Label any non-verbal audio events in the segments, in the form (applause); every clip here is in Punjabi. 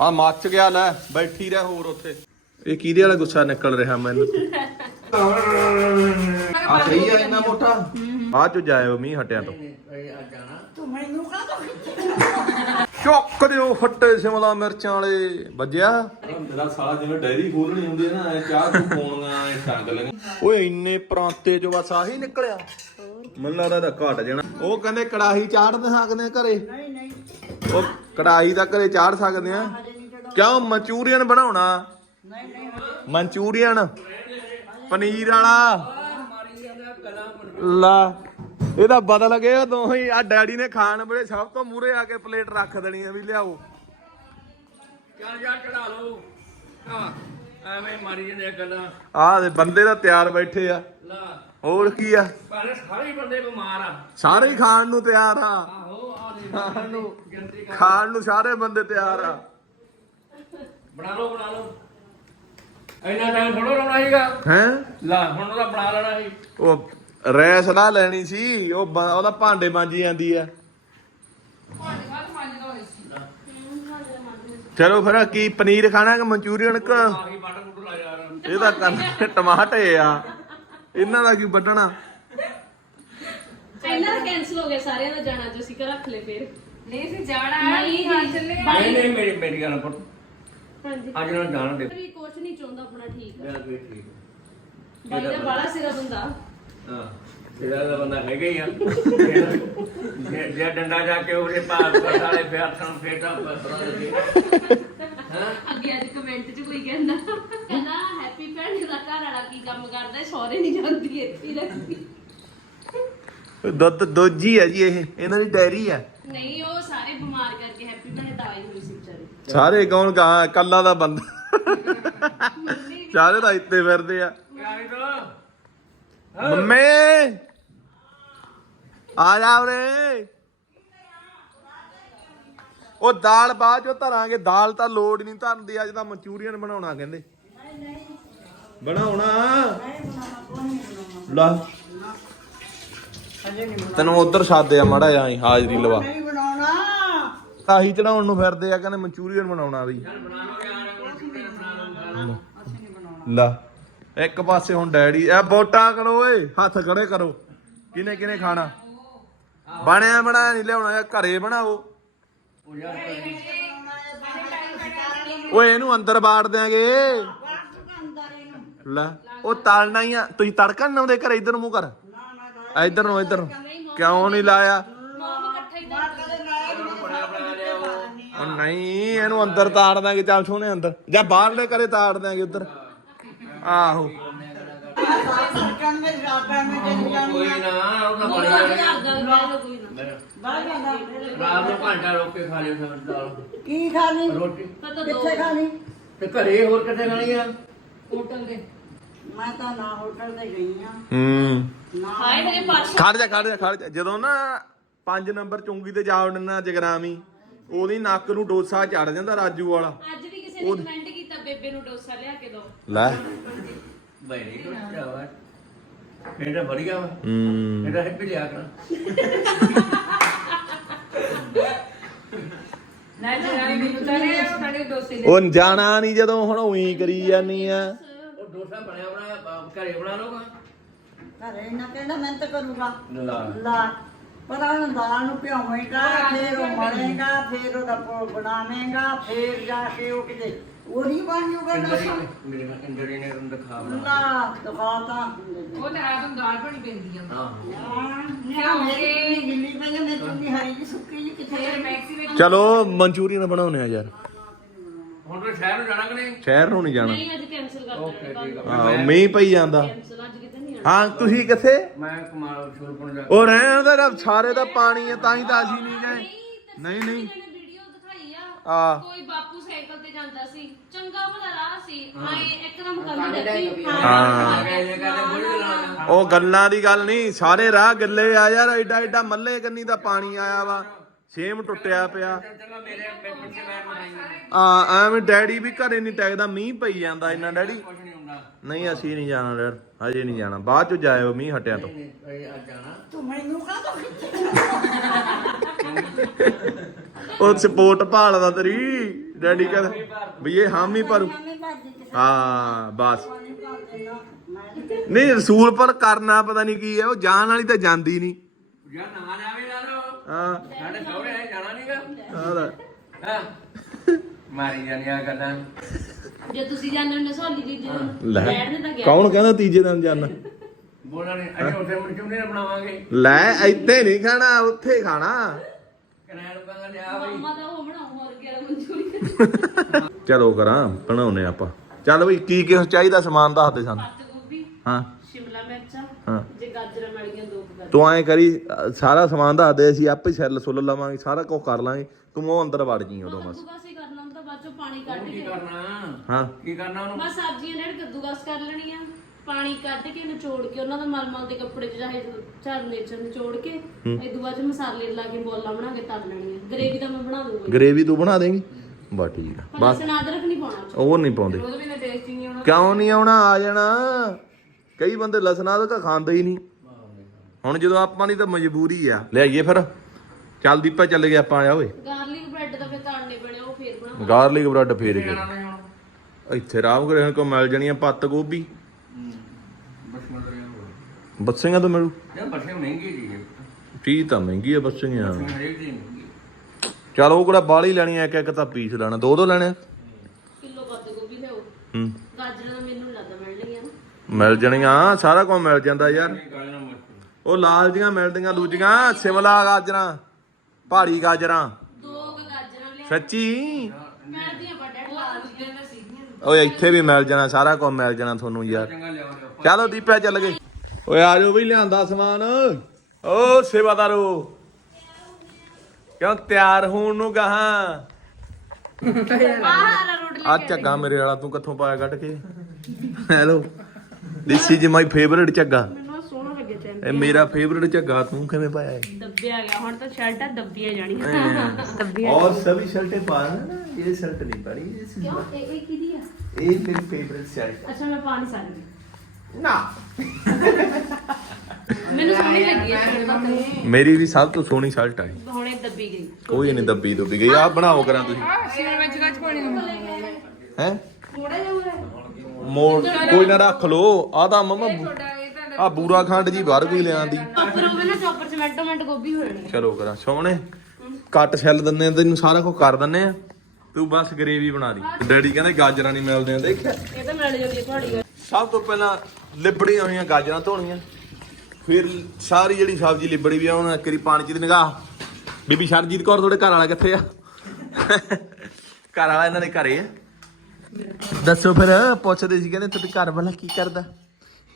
ਆ ਮੱਚ ਗਿਆ ਲੈ ਬੈਠੀ ਰਹਿ ਹੋਰ ਉੱਥੇ। ਇਹ ਕਿਹਦੇ ਵਾਲਾ ਗੁੱਸਾ ਨਿਕਲ ਰਿਹਾ ਮੈਨੂੰ? ਆ ਸਹੀ ਆ ਇੰਨਾ ਮੋਟਾ? ਬਾਅਦ ਚ ਜਾਇਓ ਮੀਂਹ ਹਟਿਆ ਤੋਂ। ਤੂੰ ਮੈਨੂੰ ਦਿਓ ਫੱਟੇ ਸਿਮਲਾ ਮਿਰਚਾਂ ਵਾਲੇ। ਵੱਜਿਆ? ਮੇਰਾ ਸਾਲਾ ਜਿਵੇਂ ਡੈਰੀ ਖੋਲਣੀ ਹੁੰਦੀ ਹੈ ਨਾ ਐ ਚਾਹ ਤੂੰ ਪੌਣੀਆਂ ਐ ਟੰਗ ਲਈਆਂ ਓਏ ਇੰਨੇ ਪ੍ਰਾਂਤੇ ਚੋਂ ਬਸ ਆਹੀ ਨਿਕਲਿਆ। ਮੈਨੂੰ ਲੱਗਦਾ ਤਾਂ ਘਟ ਜਾਣਾ। ਉਹ ਕਹਿੰਦੇ ਕੜਾਹੀ ਚਾੜ ਦੇ ਸਕਦੇ ਆ ਘਰੇ। ਨਹੀਂ ਨਹੀਂ। ਉਹ ਕੜਾਹੀ ਤਾਂ ਘਰੇ ਚਾੜ ਸਕਦੇ ਆ ਕਿਉਂ ਮਨਚੂਰੀਅਨ ਬਣਾਉਣਾ? ਨਹੀਂ ਨਹੀਂ ਮਨਚੂਰੀਅਨ? ਪਨੀਰ ਵਾਲਾ? ਲਾ। ਇਹਦਾ ਬਦਲ ਗਿਆ ਦੋਹੀ। ਆ ਡੈਡੀ ਨੇ ਖਾਣ ਵੇਲੇ ਸਭ ਤੋਂ ਮੂਰੇ ਆ ਕੇ ਪਲੇਟ ਰੱਖ ਦੇਣੀ ਆ ਵੀ ਲਿਆਓ। ਚੱਲ ਯਾਰ ਚੜਾ ਲਓ। ਹਾਂ ਐਵੇਂ ਮਾਰੀ ਜਾਂਦੇ ਗੱਲਾਂ। ਆਹ ਦੇ ਬੰਦੇ ਤਾਂ ਤਿਆਰ ਬੈਠੇ ਆ। ਲਾ। ਹੋਰ ਕੀ ਆ? ਪਰ ਸਾਰੇ ਬੰਦੇ ਬਿਮਾਰ ਆ। ਸਾਰੇ ਹੀ ਖਾਣ ਨੂੰ ਤਿਆਰ ਆ। ਆਹੋ ਆ ਦੇ ਖਾਣ ਨੂੰ ਸਾਰੇ ਬੰਦੇ ਤਿਆਰ ਆ। ਬਣਾ ਲਓ ਬਣਾ ਲਓ। ਇੰਨਾ ਟਾਈਮ ਥੋੜਾ ਲਾਉਣਾ ਸੀਗਾ। ਹੈ? ਲਾ ਹੁਣ ਉਹਦਾ ਬਣਾ ਲੈਣਾ ਸੀ। ਉਹ ਰੈਸ ਲਾ ਲੈਣੀ ਸੀ ਉਹ ਬ- ਉਹਦਾ ਭਾਂਡੇ ਮਾਂਜੀ ਜਾਂਦੀ ਆ। ਚਲੋ ਫਿਰ ਕੀ ਪਨੀਰ ਖਾਣਾ ਕਿ ਮਨਚੂਰੀਅਨ ਕ ਆਹੀ ਬਾਟਾ ਕੁੱਟ ਲਾ ਯਾਰ ਇਹ ਤਾਂ ਕੰਨ ਟਮਾਟੇ ਆ। ਇਹਨਾਂ ਦਾ ਕੀ ਵੱਢਣਾ? ਇਹਨਾਂ ਦਾ ਕੈਨਸਲ ਹੋ ਗਿਆ ਸਾਰਿਆਂ ਦਾ ਜਾਣਾ ਜੋ ਘਰ ਰੱਖ ਲਏ ਫਿਰ। ਨਹੀਂ ਸੀ ਜਾਣਾ ਨਹੀਂ ਨਹੀਂ ਮੇਰੀ ਮੇਰੀ ਗੱਲ ਪੁੱਤ। ਹਾਂਜੀ। ਅੱਜ ਨਾਲ ਜਾਣ ਦੇ। ਵੀ ਕੁਛ ਨਹੀਂ ਚਾਹੁੰਦਾ ਆਪਣਾ ਠੀਕ। ਆ ਮੈਂ ਵੀ ਠੀਕ ਬਾਈ ਦਾ ਬਾਲਾ ਸਿਰਾ ਹੁੰਦਾ ਹਾਂ ਜਿਹੜਾ ਦਾ ਬੰਦਾ ਹੈਗਾ ਹੀ ਆ। ਜੇ ਜੇ ਡੰਡਾ ਜਾ ਕੇ ਉਹਦੇ ਪਾਸ ਪਸਾਲੇ ਪਿਆ ਥਾਂ ਫੇਟਾ ਪਸਰਾ ਲੱਗੇ ਹਾਂ। ਅੱਗੇ ਅੱਜ ਕਮੈਂਟ 'ਚ ਕੋਈ ਕਹਿੰਦਾ। ਕਹਿੰਦਾ ਹੈਪੀ ਭੈਣ ਦਾ ਘਰ ਵਾਲਾ ਕੀ ਕੰਮ ਕਰਦਾ? ਸਹੁਰੇ ਨਹੀਂ ਜਾਂਦੀ ਇੱਥੇ ਹੀ ਰਹਿੰਦੀ। ਦੁੱਧ ਦੋਜੀ ਆ ਜੀ ਇਹ। ਇਹਨਾਂ ਦੀ ਡੈਰੀ ਆ। ਨਹੀਂ ਉਹ ਸਾਰੇ ਬਿਮਾਰ ਕਰਕੇ ਹੈਪੀ ਭੈਣ ਤਾਂ ਆਈ ਹੋਈ ਸੀ ਵਿਚਾਰੀ ਸਾਰੇ ਕੌਣ ਗਾ ਕੱਲਾ ਦਾ ਬੰਦਾ? ਸਾਰੇ ਤਾਂ ਇੱਥੇ ਫਿਰਦੇ ਆ। ਆਈ ਆ ਜਾ ਉਰੇ। ਉਹ ਦਾਲ ਬਾਅਦ ਚੋਂ ਧਰਾਂਗੇ। ਦਾਲ ਤਾਂ ਲੋੜ ਨਹੀਂ ਧਰਨ ਦੀ। ਅੱਜ ਤਾਂ ਮਨਚੂਰੀਅਨ ਬਣਾਉਣਾ ਕਹਿੰਦੇ। ਬਣਾਉਣਾ? ਲਾ। ਤੈਨੂੰ ਉਧਰ ਸਾਦੇ ਆ, ਮੜਾ ਜਾਈ ਹਾਜ਼ਰੀ ਲਵਾ। ਨਹੀਂ ਬਣਾਉਣਾ। ਤਾਹੀ ਚੜਾਉਣ ਨੂੰ ਫਿਰਦੇ ਆ, ਕਹਿੰਦੇ ਮਨਚੂਰੀਅਨ ਬਣਾਉਣਾ ਵੀ। ਲਾ, ਇੱਕ ਪਾਸੇ ਹੁਣ ਡੈਡੀ, ਇਹ ਵੋਟਾਂ ਕਰੋ ਓਏ, ਹੱਥ ਖੜੇ ਕਰੋ। ਕਿਨੇ ਕਿਨੇ ਖਾਣਾ? ਬਣਿਆ ਬਣਾਇਆ ਨਹੀਂ ਲਿਆਉਣਾ ਘਰੇ ਬਣਾਓ। ਓਏ, ਇਹਨੂੰ ਅੰਦਰ ਬਾੜ ਦਿਆਂਗੇ। ਲੈ, ਉਹ ਤਲਣਾ ਹੀ ਆ, ਤੁਸੀਂ ਤੜਕਣ ਨੀ ਲਾਉਂਦੇ ਘਰੇ, ਇਧਰ ਮੂੰਹ ਕਰ। ਇਧਰ ਨੂੰ ਇਧਰ ਨੂੰ। ਕਿਉਂ ਨਹੀਂ ਲਾਇਆ ਮੋਮ ਇਕੱਠਾ ਹੀ ਕਰਦੇ ਉਹ ਨਹੀਂ ਇਹਨੂੰ ਅੰਦਰ ਤਾੜ ਦਾਂਗੇ ਚੱਲ ਸੋਹਣੇ ਅੰਦਰ। ਜਾਂ ਬਾਹਰਲੇ ਘਰੇ ਤਾੜ ਦਾਂਗੇ ਉਧਰ। ਆਹੋ। ਸਰਕਾਂ ਦੇ ਰਾਤਾਂ ਵਿੱਚ ਚੱਲ ਜਾਣੀ ਕੋਈ ਨਾ ਉਹਦਾ ਬਣ ਕੋਈ ਜਾਣਾ। ਨਾ ਕੋਈ ਨਾ ਬਾਹਰ ਜਾਂਦਾ ਰਾਤ ਨੂੰ ਘੰਟਾ ਰੋਕ ਕੇ ਖਾ ਲਿਓ ਫਿਰ ਦਾਲ। ਕੀ ਖਾਣੀ? ਰੋਟੀ। ਪਤਾ ਦੋ ਕਿੱਥੇ ਖਾਣੀ? ਤੇ ਘਰੇ ਹੋਰ ਕਿੱਥੇ ਖਾਣੀ ਆ? ਹੋਟਲ ਦੇ। ਮੈਂ ਤਾਂ ਨਾ ਹੋਟਲ ਤੇ ਗਈ ਆ। ਹੂੰ। ਨਾ ਹਾਏ ਤੇਰੇ ਪਰਸ ਖੜ ਜਾ ਖੜ ਜਾ ਖੜ ਜਾ। ਜਦੋਂ ਨਾ 5 ਨੰਬਰ ਚੁੰਗੀ ਤੇ ਜਾ ਵੜਨਾ ਜਗਰਾਮੀ ਉਹਦੀ ਨੱਕ ਨੂੰ ਡੋਸਾ ਚੜ ਜਾਂਦਾ ਰਾਜੂ ਵਾਲਾ। ਅੱਜ ਵੀ ਕਿਸੇ ਨੇ ਕਮੈਂਟ ਕੀਤਾ ਬੇਬੇ ਨੂੰ ਡੋਸਾ ਲਿਆ ਕੇ ਦੋ। ਲੈ। ਬੈਣੀ ਕੁਛ ਜਾਵਾ ਇਹ ਤਾਂ ਵਧੀਆ ਵਾ। ਹੂੰ। ਇਹ ਤਾਂ ਹੈਪੀ ਲਿਆ ਕਰ। ਨਾ ਜਰਾਨੀ ਮੈਨੂੰ ਤਾਂ ਨੇ ਸਾਡੇ ਡੋਸੇ ਦੇ। ਉਹ ਜਾਣਾ ਨਹੀਂ ਜਦੋਂ ਹੁਣ ਉਹੀ ਕਰੀ ਜਾਨੀ ਆ। ਉਹ ਡੋਸਾ ਬਣਿਆ ਬਣਾਇਆ ਆਪ ਘਰੇ ਬਣਾ ਲਓਗਾ ਘਰੇ ਨਾ ਕਹਿੰਦਾ ਮਿਹਨਤ ਕਰੂਗਾ? ਲਾ। ਲਾ। ਪਰ ਉਹਨੂੰ ਦਾਲ ਨੂੰ ਭਿਉਵੇਂਗਾ ਫਿਰ ਉਹ ਮਲੇਗਾ ਫਿਰ ਉਹਦਾ ਪੋ ਬਣਾਵੇਂਗਾ ਫਿਰ ਜਾ ਕੇ ਉਹ ਕਿਤੇ ਉਹੀ ਬਣ ਜੂਗਾ ਦੱਸੋ ਮੇਰੇ ਨਾਲ ਨੇ ਦਿਖਾ ਬਣਾ ਨਾ ਦਿਖਾਤਾ ਉਹ ਤਾਂ ਰਾਤ ਨੂੰ ਦਾਲ ਬਣੀ ਪੈਂਦੀ ਆ। ਹਾਂ ਮੇਰੀ ਗਿੱਲੀ ਹੈ ਮੈਂ ਚੁੰਨੀ ਹਰੀ ਜੀ ਸੁੱਕੀ ਜੀ ਕਿੱਥੇ ਫਿਰ ਮੈਕਸੀ ਵਿੱਚ ਚਲੋ ਮਨਚੂਰੀਅਨ ਬਣਾਉਨੇ ਆ ਯਾਰ। ਹੁਣ ਤੇ ਸ਼ਹਿਰ ਨੂੰ ਜਾਣਾ ਕਿ ਨਹੀਂ? ਸ਼ਹਿਰ ਨੂੰ ਨਹੀਂ ਜਾਣਾ। ਨਹੀਂ ਅੱਜ ਕੈਨਸਲ ਕਰ ਆ। ਹਾਂ ਮੀਂਹ ਪਈ ਜਾਂਦਾ। ਕੈਨਸਲ ਅੱਜ ਹਾਂ ਤੁਸੀਂ ਕਿੱਥੇ? ਮੈਂ ਕਮਾਲ ਸ਼ੁਰਪੁਰ ਜਾ ਉਹ ਰਹਿਣ ਦਾ ਰੱਬ ਸਾਰੇ ਦਾ ਪਾਣੀ ਹੈ ਤਾਂ ਹੀ ਤਾਂ ਅਸੀਂ ਨਹੀਂ ਗਏ ਨਹੀਂ ਨਹੀਂ ਵੀਡੀਓ ਦਿਖਾਈ ਆ। ਕੋਈ ਬਾਪੂ ਸਾਈਕਲ ਤੇ ਜਾਂਦਾ ਸੀ। ਚੰਗਾ ਭਲਾ ਰਾਹ ਸੀ। ਆਏ ਇੱਕਦਮ ਕੰਨ ਡੱਕੀ ਹਾਂ। ਉਹ ਗੱਲਾਂ ਦੀ ਗੱਲ ਨਹੀਂ ਸਾਰੇ ਰਾਹ ਗੱਲੇ ਆ ਯਾਰ ਐਡਾ ਐਡਾ ਮੱਲੇ ਕੰਨੀ ਦਾ ਪਾਣੀ ਆਇਆ ਵਾ। ਸੇਮ ਟੁੱਟਿਆ ਪਿਆ। ਆ। ਐਵੇਂ ਡੈਡੀ ਵੀ ਘਰੇ ਨਹੀਂ ਟੈਗਦਾ ਮੀਂਹ ਪਈ ਜਾਂਦਾ ਇੰਨਾ ਡੈਡੀ। ਕੁਝ ਨਹੀਂ ਅਸੀਂ ਨਹੀਂ ਜਾਣਾ ਡਰ ਹਜੇ ਨਹੀਂ ਜਾਣਾ। ਬਾਅਦ ਚ ਜਾਇਓ ਮੀਂਹ ਹਟਿਆ ਤੋਂ। ਨਹੀਂ ਨਹੀਂ ਅੱਜ ਜਾਣਾ। ਤੂੰ ਮੈਨੂੰ ਕਾਹਤੋਂ ਖਿੱਚਿਆ ਉਹ ਸਪੋਰਟ ਭਾਲਦਾ ਤੇਰੀ ਡੈਡੀ ਕਹਿੰਦਾ ਵੀ ਇਹ ਹਾਮੀ ਭਰੂ। ਤੇ ਹਾਂ ਬਸ। ਤੇ ਨਹੀਂ ਰਸੂਲ ਪਰ ਕਰਨਾ ਪਤਾ ਨਹੀਂ ਕੀ ਹੈ ਉਹ ਜਾਣ ਵਾਲੀ ਤਾਂ ਜਾਂਦੀ ਨਹੀਂ। ਜਾਂ ਨਾ ਜਾਵੇ ਲਾ ਲੋ ਹਾਂ। ਸਾਡੇ ਸਹੁਰੇ ਜਾਣਾ ਨਹੀਂਗਾ। ਹਾਂ ਮਾਰੀ ਜਾਨੀਆਂ ਗੱਲਾਂ। ਜੇ ਤੁਸੀਂ ਜਾਂਦੇ ਹੁੰਦੇ ਸੋਲੀ ਜੀ ਜੀ ਲੈ। ਨੇ ਤਾਂ ਗਿਆ। ਕੌਣ ਕਹਿੰਦਾ ਤੀਜੇ ਦਿਨ ਜਾਣਾ? ਬੋਲਣਾ ਨਹੀਂ ਅਸੀਂ ਉੱਥੇ ਮਨਚੂਨੇ ਬਣਾਵਾਂਗੇ। ਲੈ ਇੱਥੇ ਨਹੀਂ ਖਾਣਾ ਉੱਥੇ ਖਾਣਾ। ਕਿਰਾਇਆ ਲੁਕਾਂਗਾ ਲਿਆ ਬਈ ਮੰਮਾ ਦਾ ਉਹ ਬਣਾਉ ਹੋਰ ਗਿਆ ਮਨਚੂਰੀ ਚਲੋ ਕਰਾਂ ਬਣਾਉਨੇ ਆਪਾਂ। ਚੱਲ ਬਈ ਕੀ ਕੀ ਚਾਹੀਦਾ ਸਮਾਨ ਦੱਸ ਦੇ ਸਾਨੂੰ। ਪੱਤ ਗੋਭੀ ਹਾਂ। ਸ਼ਿਮਲਾ ਮਿਰਚਾਂ ਹਾਂ। ਜੇ ਗਾਜਰਾਂ ਮਿਲ ਗਈਆਂ ਦੋ ਕੁ ਤੂੰ ਐਂ ਕਰੀ ਅ, ਸਾਰਾ ਸਮਾਨ ਦੱਸ ਦੇ ਅਸੀਂ ਆਪੇ ਸੈੱਲ ਸੁੱਲ ਲਵਾਂਗੇ ਸਾਰਾ ਕੁਝ ਕਰ ਲਾਂਗੇ। ਤੂੰ ਉਹ ਅੰਦਰ ਵੜ ਜੀ ਉਦੋਂ ਬਸ ਬਾਅਦ ਚੋਂ ਪਾਣੀ ਕੱਢ ਕੀ ਕੇ। ਕਰਨਾ? ਹਾਂ। ਕੀ ਕਰਨਾ ਉਹਨੂੰ? ਬਸ ਸਬਜ਼ੀਆਂ ਨੇ ਕੱਦੂਕਸ ਕਰ ਲੈਣੀਆਂ ਪਾਣੀ ਕੱਢ ਕੇ ਨਿਚੋੜ ਕੇ ਉਹਨਾਂ ਦਾ ਮਲਮਲ ਦੇ ਕੱਪੜੇ 'ਚ ਚਾਹੇ ਝਰਨੇ 'ਚ ਨਿਚੋੜ ਕੇ ਇਹ ਤੋਂ ਬਾਅਦ 'ਚ ਮਸਾਲੇ ਲਾ ਕੇ ਬੋਲਾਂ ਬਣਾ ਕੇ ਤਲ ਲੈਣੀਆਂ ਗਰੇਵੀ ਤਾਂ ਮੈਂ ਬਣਾ ਦੂੰਗੀ। ਗਰੇਵੀ ਤੂੰ ਬਣਾ ਦੇਂਗੀ? ਬਸ ਠੀਕ ਆ। ਪਰ ਬਸ। ਲਸਣ ਅਦਰਕ ਨਹੀਂ ਪਾਉਣਾ। ਉਹ ਨਹੀਂ ਪਾਉਂਦੇ। ਉਹਦੇ ਬਿਨਾ ਟੇਸਟ ਹੀ ਨਹੀਂ ਆਉਣਾ। ਕਿਉਂ ਨਹੀਂ ਆਉਣਾ? ਆ ਜਾਣਾ। ਕਈ ਬੰਦੇ ਲਸਣਾ ਤਾਂ ਖਾਂਦੇ ਹੀ ਨਹੀਂ। ਹੁਣ ਜਦੋਂ ਆਪਾਂ ਦੀ ਤਾਂ ਮਜਬੂਰੀ ਆ। ਲਿਆਈਏ ਫਿਰ। ਚੱਲ ਦੀਪਾ ਚੱਲ ਗਏ ਆਪਾਂ ਆ ਓਏ। ਗਾਰਲਿਕ ਬ੍ਰੈਡ ਦਾ ਫਿਰ ਤਾੜਨੇ ਗਾਰਲਿਕ ਬ੍ਰੈਡ ਫੇਰ ਕੇ ਜਾਣਾ ਇੱਥੇ ਰਾਮ ਕਰੇ ਕੋ ਮਿਲ ਜਾਣੀਆਂ ਪੱਤ ਗੋਭੀ। ਬਸ ਮਤਲਬ ਇਹ ਬੱਸਿਆਂ ਤੋਂ ਮਿਲੂ। ਇਹ ਬੱਸੇ ਮਹਿੰਗੀ ਜੀ ਚੀਜ਼ ਤਾਂ ਮਹਿੰਗੀ ਆ ਬੱਸਿਆਂ। ਹਰੇਕ ਦੀ ਮਹਿੰਗੀ। ਚਲ ਉਹ ਕਿਹੜਾ ਬਾਲੀ ਲੈਣੀ ਆ ਇੱਕ ਇੱਕ ਤਾਂ ਪੀਸ ਲੈਣਾ। ਦੋ ਦੋ ਲੈਣੇ ਆ? ਕਿਲੋ ਪੱਤ ਗੋਭੀ ਲਿਆਓ। ਹੂੰ। ਗਾਜਰਾਂ ਦਾ ਮੈਨੂੰ ਲੱਗਦਾ ਮਿਲਣਗੀਆਂ ਮਿਲ ਜਾਣੀਆਂ ਸਾਰਾ ਕੁਝ ਮਿਲ ਜਾਂਦਾ ਯਾਰ। ਉਹ ਲਾਲ ਜੀਆਂ ਮਿਲਦੀਆਂ ਦੂਜੀਆਂ ਸਿਮਲਾ ਗਾਜਰਾਂ ਪਹਾੜੀ ਗਾਜਰਾਂ। ਸੱਚੀ? ਓਏ ਇੱਥੇ ਵੀ ਮਿਲ ਜਾਣਾ ਸਾਰਾ ਕੁਝ ਮਿਲ ਜਾਣਾ ਤੁਹਾਨੂੰ ਯਾਰ। ਚਲੋ ਦੀਪਿਆ ਚੱਲ ਗਏ। ਓਏ ਆ ਜਾਓ ਵੀ ਲਿਆਂਦਾ ਸਮਾਨ। ਓ ਸੇਵਾਦਾਰੋ। ਕਿਉਂ ਤਿਆਰ ਹੋਣ ਨੂੰ ਗਾਹਾਂ ਆ ਝੱਗਾ ਮੇਰੇ ਵਾਲਾ ਤੂੰ ਕਿੱਥੋਂ ਪਾਇਆ ਕੱਢ ਕੇ? Hello. This is my favourite ਝੱਗਾ ਮੈਨੂੰ ਸੋਹਣਾ ਲੱਗਿਆ ਚੈਨ ਇਹ ਮੇਰਾ ਫੇਵਰਿਟ ਝੱਗਾ ਤੂੰ ਕਿਵੇਂ ਪਾਇਆ ਹੈ ਦੱਬਿਆ ਗਿਆ ਹੁਣ ਤਾਂ ਸ਼ਰਟਾਂ ਦੱਬੀਆਂ ਜਾਣੀਆਂ। ਦੱਬੀਆਂ ਔਰ ਸਭੀ ਸ਼ਰਟੇ ਪਾ ਰਹੇ ਇਹ ਸ਼ਰਟ ਨਹੀਂ ਪਾਣੀ ਕਿਉਂ? ਇਹ ਕਿਹਦੀ ਆ? ਇਹ ਮੇਰੀ ਫੇਵਰਿਟ ਸ਼ਰਟ ਅੱਛਾ ਮੈਂ ਪਾ ਮੇਰੀ ਵੀ ਸਭ ਤੋਂ ਸੋਹਣੀ ਸ਼ਰਟ ਆਈ ਕੋਈ ਨਹੀਂ ਦੱਬੀ ਦੁੱਬੀ ਗਈ ਆ ਬਣਾਓ ਕਰਾਂ ਤੁਸੀਂ। ਮੋੜ ਕੋਈ ਨਾ ਰੱਖ ਲੋ ਆ ਮਮਾ ਆ ਬੂਰਾ ਖੰਡ ਜੀ ਬਾਹਰ ਕੋਈ ਲਿਆਂਦੀ। ਚੌਪਰ ਚਲੋ ਕਰਾਂ ਸੋਹਣੇ। ਕੱਟ ਛਿੱਲ ਦਿੰਨੇ ਆ ਤੈਨੂੰ ਸਾਰਾ ਕੁਝ ਕਰ ਦਿੰਨੇ ਆ। ਤੂੰ ਬਸ ਗਰੇਵੀ ਬਣਾ ਦੀ। ਡੈਡੀ ਕਹਿੰਦੇ ਗਾਜਰਾਂ ਨਹੀਂ ਮਿਲਦੀਆਂ ਦੇਖ। ਇਹ ਤਾਂ ਮਿਲ ਜਾਂਦੀ ਤੁਹਾਡੀ ਸਭ ਤੋਂ ਪਹਿਲਾਂ ਲਿਬੜੀਆਂ ਹੋਈਆਂ ਗਾਜਰਾਂ ਧੋਣੀਆਂ। ਫਿਰ ਸਾਰੀ ਜਿਹੜੀ ਸਬਜ਼ੀ ਲਿਬੜੀ ਵੀ ਆ ਉਹਨਾਂ ਕਰੀ ਪਾਣੀ ਚ ਦੀ ਨਿਗਾਹ। ਬੀਬੀ ਸ਼ਰਜੀਤ ਕੌਰ ਤੁਹਾਡੇ ਘਰ ਵਾਲਾ ਕਿੱਥੇ ਆ? ਘਰ ਵਾਲਾ ਇਹਨਾਂ ਦੇ ਘਰੇ ਆ। ਦੱਸੋ ਫਿਰ ਪੁੱਛਦੇ ਸੀ ਕਹਿੰਦੇ ਤੁਹਾਡੇ ਘਰ ਵਾਲਾ ਕੀ ਕਰਦਾ?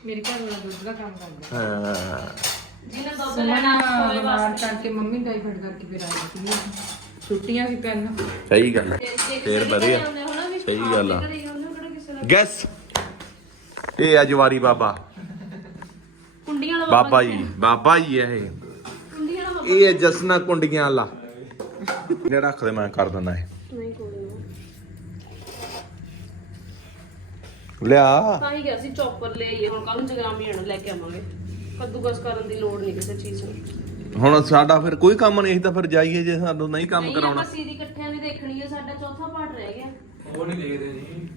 ਮੇਰੇ ਘਰ ਵਾਲਾ ਦੁੱਧ ਦਾ ਕੰਮ ਕਰਦਾ। ਹਾਂ। ਜਿਹਨੇ ਦੁੱਧ ਸੁਮਨ ਲੈਣਾ ਹੋਵੇ ਬਸ ਮਾਰ ਕਰਕੇ ਮੰਮੀ ਡਾਈਫਟ ਕਰਕੇ ਫਿਰ ਆਈ ਸੀ ਛੁੱਟੀਆਂ ਸੀ ਪੈਨ ਸਹੀ ਗੱਲ ਹੈ ਫੇਰ ਵਧੀਆ। ਸਹੀ ਗੱਲ ਆ। ਗੈਸ ਇਹ ਆ ਜਵਾਰੀ ਬਾਬਾ। ਕੁੰਡੀਆਂ ਵਾਲਾ ਬਾਬਾ ਜੀ। ਬਾਬਾ ਜੀ ਹੈ ਇਹ। ਕੁੰਡੀਆਂ ਵਾਲਾ ਇਹ ਹੈ ਜਸਨਾ ਕੁੰਡੀਆਂ ਵਾਲਾ। ਜਿਹੜਾ ਰੱਖ ਦੇ ਮੈਂ ਕਰ ਦਿੰਦਾ ਇਹ। ਨਹੀਂ ਕੋਈ ਨਹੀਂ ਲਿਆ। ਤਾਂ ਹੀ ਗਿਆ ਸੀ ਚੌਪਰ ਲੈ ਆਈਏ ਹੁਣ ਕੱਲ ਨੂੰ ਜਗਰਾਮੀ ਆਣ ਲੈ ਕੇ ਆਵਾਂਗੇ। ਕੱਦੂਕਸ ਕਰਨ ਦੀ ਲੋੜ ਨਹੀਂ ਕਿਸੇ ਚੀਜ਼ ਨੂੰ। ਹੁਣ ਸਾਡਾ ਫਿਰ ਕੋਈ ਕੰਮ ਨਹੀਂ ਅਸੀਂ ਤਾਂ ਫਿਰ ਜਾਈਏ ਜੇ ਸਾਨੂੰ ਨਹੀਂ ਕੰਮ ਨਹੀਂ, ਕਰਾਉਣਾ। ਆਪਾਂ ਸੀਰੀ ਇਕੱਠਿਆਂ ਦੀ ਦੇਖਣੀ ਹੈ ਸਾਡਾ ਚੌਥਾ ਪਾਰਟ ਰਹਿ ਗਿਆ। ਉਹ ਨਹੀਂ ਦੇਖਦੇ ਜੀ।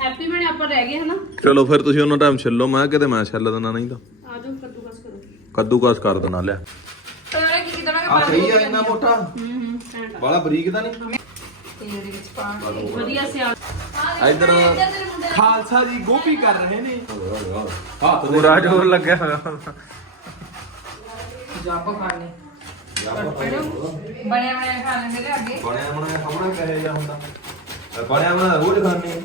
ਹੈਪੀ ਬਣੇ ਆਪਾਂ ਰਹਿ ਗਏ ਹਨਾ? ਚਲੋ ਫਿਰ ਤੁਸੀਂ ਉਹਨਾਂ ਟਾਈਮ ਛੱਲੋ ਮੈਂ ਕਿਤੇ ਮੈਂ ਛੱਲ ਦਿੰਦਾ ਨਹੀਂ ਤਾਂ। ਆ ਜਾਓ ਕੱਦੂਕਸ ਕਰੋ। ਕੱਦੂਕਸ ਕਰ ਦੇਣਾ ਲਿਆ। ਉਹਨੇ ਕੀ ਕੀਤਾ ਮੈਂ ਆ ਸਹੀ ਆ ਇੰਨਾ ਮੋਟਾ? ਹੂੰ ਹੂੰ ਸੈਂਡ ਵਾਲਾ ਬਰੀਕ ਤਾਂ ਨਹੀਂ? ਤੇਲ ਦੇ ਵਿੱਚ ਪਾ ਵਧੀਆ ਸਿਆਲ ਇਧਰ ਖਾਲਸਾ ਜੀ ਗੋਪੀ ਕਰ ਰਹੇ ਨੇ। ਹੱਥ ਪੂਰਾ ਜੋਰ ਲੱਗਿਆ ਹੋਇਆ। ਜਾਪਾ ਖਾਣੇ। ਬਣਿਆ ਬਣਿਆ ਖਾ ਲੈਂਦੇ ਤੇ ਅੱਗੇ। ਬਣਿਆ ਬਣਿਆ ਖਬਰਾਂ ਕਹੇ ਜਾ ਹੁੰਦਾ। ਤੇ ਬਣਿਆ ਬਣਿਆ ਰੋਜ਼ ਖਾਣੇ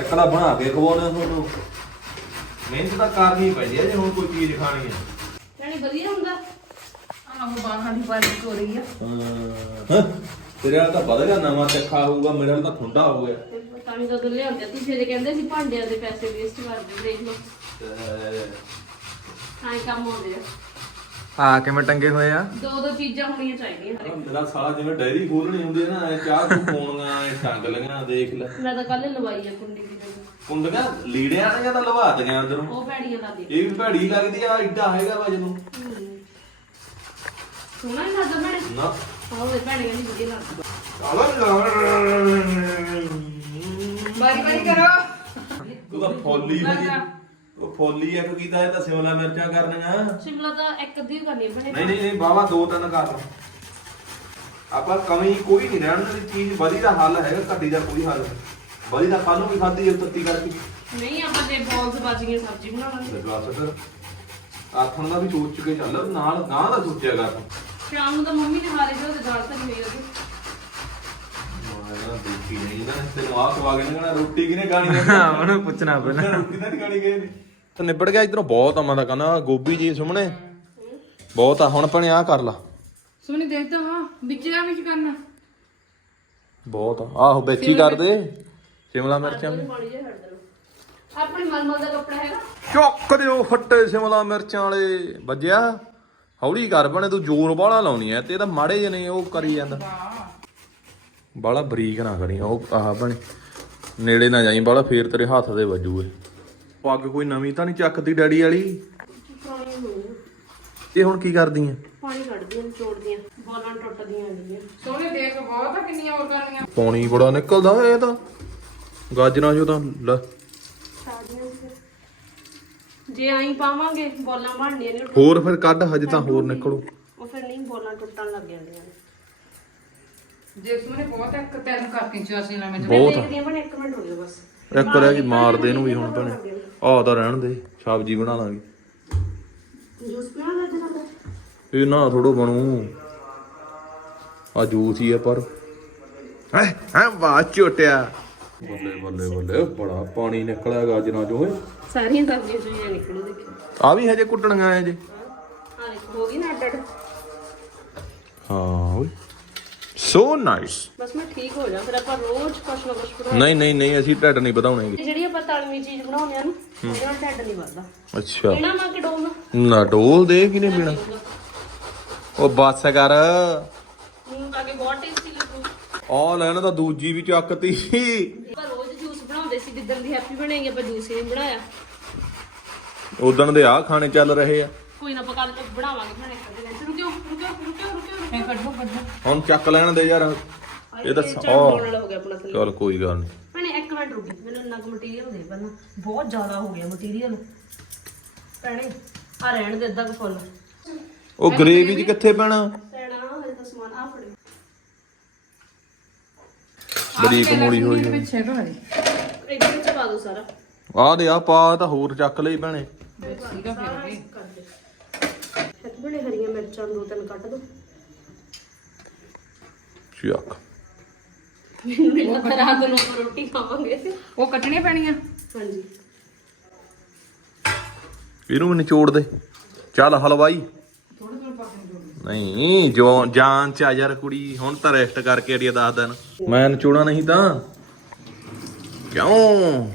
ਇਕਲਾ ਬਣਾ ਕੇ ਖਵਾਉਣਾ ਤੁਹਾਨੂੰ। ਮਿਹਨਤ ਤਾਂ ਕਰਨੀ ਪੈਂਦੀ ਹੈ ਜੇ ਹੁਣ ਕੋਈ ਚੀਜ਼ ਖਾਣੀ ਹੈ ਰਾਣੀ ਵਧੀਆ ਆਹੋ ਬਾਹਾਂ ਦੀ ਬਾਰਿਸ਼ ਹੋ ਰਹੀ ਆ। ਹਾਂ ਤੇਰੇ ਵਾਲਾ ਤਾਂ ਵਧ ਗਿਆ ਨਵਾਂ ਚੱਖਾ ਹੋਊਗਾ ਮੇਰੇ ਵਾਲਾ ਤਾਂ ਠੰਡਾ ਹੋ ਗਿਆ। ਤੇ ਤਾਂ ਵੀ ਕਦੋਂ ਲਿਆਉਂਦੇ ਤੁਸੀਂ ਜੇ ਕਹਿੰਦੇ ਸੀ ਭਾਂਡਿਆਂ ਦੇ ਪੈਸੇ ਵੇਸਟ ਕਰਦੇ ਦੇਖ ਲਓ ਹਾਂ ਕੰਮ ਆਉਂਦੇ ਆ। ਆ ਕਿਵੇਂ ਟੰਗੇ ਹੋਏ ਆ? ਦੋ ਦੋ ਚੀਜ਼ਾਂ ਹੋਣੀਆਂ ਚਾਹੀਦੀਆਂ। ਮੇਰਾ ਸਾਲਾ ਜਿਵੇਂ ਡੈਰੀ ਖੋਲਣੀ ਹੁੰਦੀ ਹੈ ਨਾ ਐ ਚਾਹ ਤੂੰ ਪਾਉਣੀਆਂ ਐ ਟੰਗ ਲਈਆਂ ਦੇਖ ਲੈ। ਮੈਂ ਤਾਂ ਕੱਲ ਲਵਾਈ ਆ ਕੁੰਡੀ ਦੀ। ਕੁੰਡੀਆਂ ਲੀੜਿਆਂ ਨੇ ਤਾਂ ਲਵਾ ਦਈਆਂ ਅੰਦਰੋਂ ਉਹ ਭੈੜੀਆਂ ਲੱਗਦੀਆਂ। ਇਹ ਵੀ ਭੈੜੀ ਲੱਗਦੀ ਆ ਐਡਾ ਹੈਗਾ ਵਾ ਜਦੋਂ। ਸੋਹਣਾ ਹੀ ਲੱਗਦਾ ਭੈਣੇ। ਨਾ। ਆਹ ਉਹ ਭੈੜੀਆਂ ਨਹੀਂ ਵਧੀਆ ਲੱਗਦਾ। ਬਾਰੀ ਬਾਰੀ ਕਰੋ। ਤੂੰ ਤਾਂ ਫੋਲੀ ਭਾਜੀ ਉਹ ਫੋਲੀ ਇੱਕ ਕੀਤਾ ਇਹ ਤਾਂ ਸਿਮਲਾ ਮਿਰਚਾਂ ਕਰਨੀਆਂ। ਸ਼ਿਮਲਾ ਤਾਂ ਇੱਕ ਅੱਧੀ ਕਰਨੀ ਬਣੇ ਨਹੀਂ ਨਹੀਂ ਨਹੀਂ ਬਾਵਾ ਦੋ ਤਿੰਨ ਕਰ ਲਓ। ਆਪਾਂ ਕਮੀ ਕੋਈ ਨਹੀਂ ਰਹਿਣ ਦੀ ਚੀਜ਼ ਵਧੀ ਦਾ ਹੱਲ ਹੈਗਾ ਘੱਟੀ ਦਾ ਕੋਈ ਹੱਲ। ਵਧੀ ਦਾ ਕੱਲ ਨੂੰ ਵੀ ਖਾਧੀ ਜੇ ਤੱਤੀ ਕਰਕੇ। ਨਹੀਂ ਆਪਾਂ ਜੇ ਬੌਲਸ ਬਚ ਗਈਆਂ ਸਬਜ਼ੀ ਬਣਾ ਲਾਂਗੇ ਤੇ ਬਸ ਫਿਰ। ਆਥਣ ਦਾ ਵੀ ਸੋਚ ਕੇ ਚੱਲ ਨਾਲ ਗਾਂ ਦਾ ਸੋਚਿਆ ਕਰ। ਸ਼ਾਮ ਨੂੰ ਤਾਂ ਮੰਮੀ ਨੇ ਮਾਰੇ ਜੋ ਤੇ ਦਾਲ ਤਾਂ ਨਹੀਂ ਉਹਦੀ ਮਾਇਆ ਦੇਖੀ ਨਹੀਂ ਨਾ ਤੈਨੂੰ ਆਹ ਖਵਾ ਕੇ ਨਾ ਰੋਟੀ ਕਿਨੇ ਗਾਣੀ ਹਾਂ ਉਹਨੂੰ ਪੁੱਛਣਾ ਪੈਣਾ। ਰੋਟੀ ਤਾਂ ਨਹੀਂ ਗਾਣੀ ਗਏ ਨੇ। ਤਾਂ ਨਿਬੜ ਗਿਆ ਇਧਰੋਂ ਬਹੁਤ ਆਮਾ ਦਾ ਕਹਿੰਦਾ ਗੋਭੀ ਜੀ ਸੁਮਣੇ ਬਹੁਤ ਆ ਹੁਣ ਪਣੇ ਆ ਕਰ ਲਾ। ਸੁਣੀ ਦੇਖਦਾ ਹਾਂ ਵਿੱਚ ਆ ਵਿੱਚ ਕਰਨਾ। ਬਹੁਤ ਆ ਆਹੋ ਵਿੱਚ ਹੀ ਕਰ ਦੇ ਸ਼ਿਮਲਾ ਮਿਰਚਾਂ ਵੀ ਪਾਣੀ ਜਿਹਾ ਛੱਡ ਦੇਣਾ ਆਪਣੇ ਮਲਮਲ ਦਾ ਕੱਪੜਾ ਹੈਗਾ। ਚੁੱਕ ਦਿਓ ਫੱਟੇ ਸ਼ਿਮਲਾ ਮਿਰਚਾਂ ਵਾਲੇ। ਵੱਜਿਆ? ਹੌਲੀ ਕਰ ਬਣੇ ਤੂੰ ਜ਼ੋਰ ਬਾਲਾ ਲਾਉਣੀ ਐ ਤੇ ਇਹਦਾ ਮਾੜੇ ਜਿਹੇ ਨੇ ਉਹ ਕਰੀ ਜਾਂਦਾ। ਬਾਲਾ ਬਰੀਕ ਨਾ ਕਰੀ ਉਹ ਆਹ ਬਣੇ ਨੇੜੇ ਨਾ ਜਾਈ ਬਾਲਾ ਫੇਰ ਤੇਰੇ ਹੱਥ ਦੇ ਵੱਜੂਏ। ਪੱਗ ਕੋਈ ਨਵੀਂ ਤਾਂ ਨਹੀਂ ਚੱਕਦੀ ਡੈਡੀ ਵਾਲੀ? ਇਹ ਹੁਣ ਕੀ ਕਰਦੀ ਐ ਪਾਣੀ ਕੱਢਦੀਆਂ ਨਿਚੋੜਦੀਆਂ ਬੋਲਾਂ ਟੁੱਟਦੀਆਂ ਹੁੰਦੀਆਂ ਸੋਹਣੇ ਦੇਖ ਬਹੁਤ ਆ ਕਿੰਨੀਆਂ ਹੋਰ ਕਰਨੀਆਂ। ਪਾਣੀ ਬੜਾ ਨਿਕਲਦਾ ਇਹ ਤਾਂ। ਗਾਜਰਾਂ ਚੋਂ ਤਾਂ ਲੈ। ਜੇ ਆਈ ਪਾਵਾਂਗੇ ਬੋਲਾਂ ਬਣਨੀਆਂ ਨੇ ਹੋਰ ਫਿਰ ਕੱਢ ਹਜੇ ਤਾਂ ਹੋਰ ਨਿਕਲੂ। ਉਹ ਫਿਰ ਨਹੀਂ ਬੋਲਾਂ ਟੁੱਟਣ ਲੱਗ ਜਾਂਦੀਆਂ ਨੇ। ਜੇ ਸੁਣੇ ਬਹੁਤ ਇੱਕ ਤਿੰਨ ਕਰਕੇ ਚਾਸੀ ਨਾ ਮੈਂ ਬਹੁਤ ਆ। ਦੇਖਦੀਆਂ ਬਣੇ ਇੱਕ ਮਿੰਟ ਹੋ ਗਿਆ ਬਸ। ਇੱਕ ਰਹਿ ਗਈ ਮਾਰ ਦੇ ਇਹਨੂੰ ਵੀ ਹੁਣ ਭਣੇ। ਆਹ ਤਾਂ ਰਹਿਣ ਦੇ ਸਬਜ਼ੀ ਬਣਾ ਲਾਂਗੇ। ਜੂਸ ਪੀਣਾ ਲੱਗ ਜਾਂਦਾ ਇਹ ਨਾ ਥੋੜੋ ਬਣੂ। ਆ ਜੂਸ ਹੀ ਆ ਪਰ। ਹੈ ਹੈ ਬਾਤ ਝੋਟਿਆ ਬੱਲੇ ਬੱਲੇ ਬੱਲੇ ਬੜਾ ਪਾਣੀ ਨਿਕਲਿਆ ਗਾਜਰਾਂ ਚੋਂ ਓਏ ਸਾਰੀਆਂ ਸਬਜ਼ੀਆਂ ਚੋਂ ਨਿਕਲੂ ਦੇਖਿਓ ਆ ਵੀ ਹਜੇ ਕੁੱਟਣੀਆਂ ਐ ਜੇ ਆ ਦੇਖੋ ਹੋ ਗਈ ਨਾ ਅੱਡ ਹਾਂ ਓਏ ਸੋ ਨਾਈਸ ਬਸ ਮੈਂ ਠੀਕ ਹੋ ਜਾ ਫਿਰ ਆਪਾਂ ਰੋਜ਼ ਕੁਛ ਨਾ ਕੁਛ ਬਣਾ ਨਹੀਂ ਨਹੀਂ ਨਹੀਂ ਅਸੀਂ ਢੱਡ ਨਹੀਂ ਵਧਾਉਣੇਗੇ ਜਿਹੜੀ ਆਪਾਂ ਤਲਵੀਂ ਚੀਜ਼ ਬਣਾਉਂਦੇ ਆ ਨਾ ਉਹਦੇ ਨਾਲ ਢੱਡ ਨਹੀਂ ਵੱਧਦਾ। ਅੱਛਾ। ਇਹਨਾਂ ਮਾ ਕਡੋਲ ਨਾ ਡੋਲ ਦੇ ਕਿਨੇ ਪੀਣਾ? ਉਹ ਬੱਸ ਕਰ। ਨੂੰ ਪਾ ਕੇ ਬਹੁਤ ਟੇਸਟੀ ਲੱਗੂ ਆ ਲੈਣ ਤਾਂ ਦੂਜੀ ਵੀ ਚੱਕਤੀ। ਆਪਾਂ ਰੋਜ਼ ਜੂਸ ਬਣਾਉਂਦੇ ਸੀ ਜਿੱਦਣ ਦੀ ਹੈਪੀ ਬਣੇਗੀ ਆਪਾਂ ਜੂਸ ਹੀ ਨਹੀਂ ਬਣਾਇਆ। ਉਦਣ ਦੇ ਆ ਖਾਣੇ ਚੱਲ ਰਹੇ ਆ। ਕੋਈ ਨਾ ਪਕਾ ਕੇ ਬਣਾਵਾਂਗੇ ਬਣਾਣੇ ਕਰਦੇ ਨੇ ਰੁਕਿਓ ਰੁਕਿਓ ਰੁਕਿਓ ਰੁਕਿਓ ਕੱਢੋ ਕੱਢੋ। ਹੁਣ ਚੱਕ ਲੈਣ ਦੇ ਯਾਰ। ਇਹ ਤਾਂ ਵਾਲਾ ਹੋ ਗਿਆ ਆਪਣਾ ਥੱਲੇ। ਚਲ ਕੋਈ ਗੱਲ ਨਹੀਂ ਭੈਣੇ ਇੱਕ ਮਿੰਟ ਰੁਕੀ ਮੈਨੂੰ ਇੰਨਾ ਕੁ ਮਟੀਰੀਅਲ ਦੇ ਪਹਿਲਾਂ। ਬਹੁਤ ਜ਼ਿਆਦਾ ਹੋ ਗਿਆ ਮਟੀਰੀਅਲ ਭੈਣੇ ਆ ਰਹਿਣ ਦੇ ਅੱਧਾ ਕੁ ਫੁੱਲ। ਉਹ ਗਰੇਵੀ ਚ ਕਿੱਥੇ ਪੈਣਾ ਭੈਣਾ ਹਲੇ ਤਾਂ ਸਮਾਨ ਆ ਫੜਿਓ ਬਰੀਕ ਮੋੜੀ ਹੋਈ ਹੋਈ। ਪਿੱਛੇ ਭਾਈ ਇਹਦੇ ਵਿੱਚ ਪਾ ਦੋ ਸਾਰਾ। ਆ ਦੇ ਆ ਪਾ ਤਾਂ ਹੋਰ ਚੱਕ ਲਈ ਭੈਣੇ। ਸੀਗਾ ਫਿਰ ਇੱਕ ਬੜੇ ਹਰੀਆਂ ਮਿਰਚਾਂ ਦੋ ਤਿੰਨ ਕੱਟ ਦੋ। ਚੱਕ। ਮੈਨੂੰ ਲੱਗਦਾ ਰਾਤ ਨੂੰ ਆਪਾਂ ਰੋਟੀ ਖਾਵਾਂਗੇ। ਉਹ ਕੱਟਣੀਆਂ ਪੈਣੀਆਂ? ਹਾਂਜੀ। ਇਹਨੂੰ ਵੀ ਨਿਚੋੜ ਦੇ। ਚੱਲ ਹਲਵਾਈ। ਨਹੀਂ ਜੋ ਜਾਨ ਚ ਆ ਯਾਰ ਕੁੜੀ ਹੁਣ ਤਾਂ ਰੈਸਟ ਕਰਕੇ ਅੜੀਆ ਦੱਸ ਦੇਣ ਮੈਂ ਨਿਚੋੜਾ ਨਹੀਂ ਤਾਂ। ਕਿਉਂ?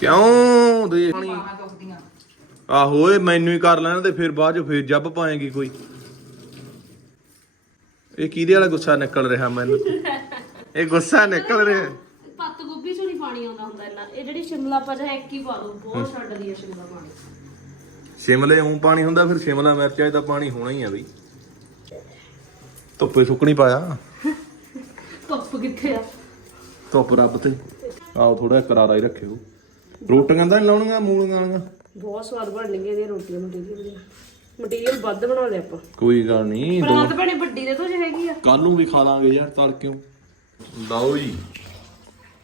ਕਿਉਂ? ਦੇ ਆਹੋ ਇਹ ਮੈਨੂੰ ਹੀ ਕਰ ਲੈਣ ਤੇ ਫਿਰ ਬਾਅਦ ਚ ਫਿਰ ਜੱਬ ਪਾਏਗੀ ਕੋਈ। ਇਹ ਕਿਹਦੇ ਵਾਲਾ ਗੁੱਸਾ ਨਿਕਲ ਰਿਹਾ ਮੈਨੂੰ? ਇਹ ਗੁੱਸਾ ਨਿਕਲ ਰਿਹਾ। ਪੱਤ ਗੋਭੀ ਚੋਂ ਨਹੀਂ ਪਾਣੀ ਆਉਂਦਾ ਹੁੰਦਾ ਇੰਨਾ। ਇਹ ਜਿਹੜੀ ਸ਼ਿਮਲਾ ਆਪਾਂ ਚਾਹੇ ਇੱਕ ਹੀ ਪਾ ਦੋ ਬਹੁਤ ਛੱਡਦੀ ਹੈ ਸ਼ਿਮਲਾ ਪਾਣੀ। ਸ਼ਿਮਲੇ ਉਂ ਪਾਣੀ ਹੁੰਦਾ ਫਿਰ ਸ਼ਿਮਲਾ ਮਿਰਚਾਂ 'ਚ ਤਾਂ ਪਾਣੀ ਹੋਣਾ ਹੀ ਆ ਬਈ। ਧੁੱਪੇ ਸੁੱਕਣੀ ਪਾਇਆ? ਧੁੱਪ ਕਿੱਥੇ ਆ? ਧੁੱਪ ਰੱਬ ਤੇ। ਆਓ ਥੋੜਾ ਕਰਾਰਾ ਹੀ ਰੱਖਿਓ। ਰੋਟੀਆਂ ਤਾਂ ਨੀ ਲਾਉਣੀਆਂ ਮੂਲੀਆਂ ਵਾਲੀਆਂ? ਬਹੁਤ ਸਵਾਦ ਬਣਨਗੀਆਂ ਇਹਦੀਆਂ ਰੋਟੀਆਂ ਮਟੀਰੀਅਲ ਮਟੀਰੀਅਲ ਵੱਧ ਬਣਾ ਲਿਆ ਆਪਾਂ। ਕੋਈ ਗੱਲ ਨਹੀਂ ਪਰਾਂਤ ਬਣੇ ਵੱਡੀ ਦੇ ਤੋਂ ਜੇ ਹੈਗੀ ਆ। ਕੱਲ ਨੂੰ ਵੀ ਖਾ ਲਾਂਗੇ ਯਾਰ ਤੜਕਿਓ। ਲਓ ਜੀ।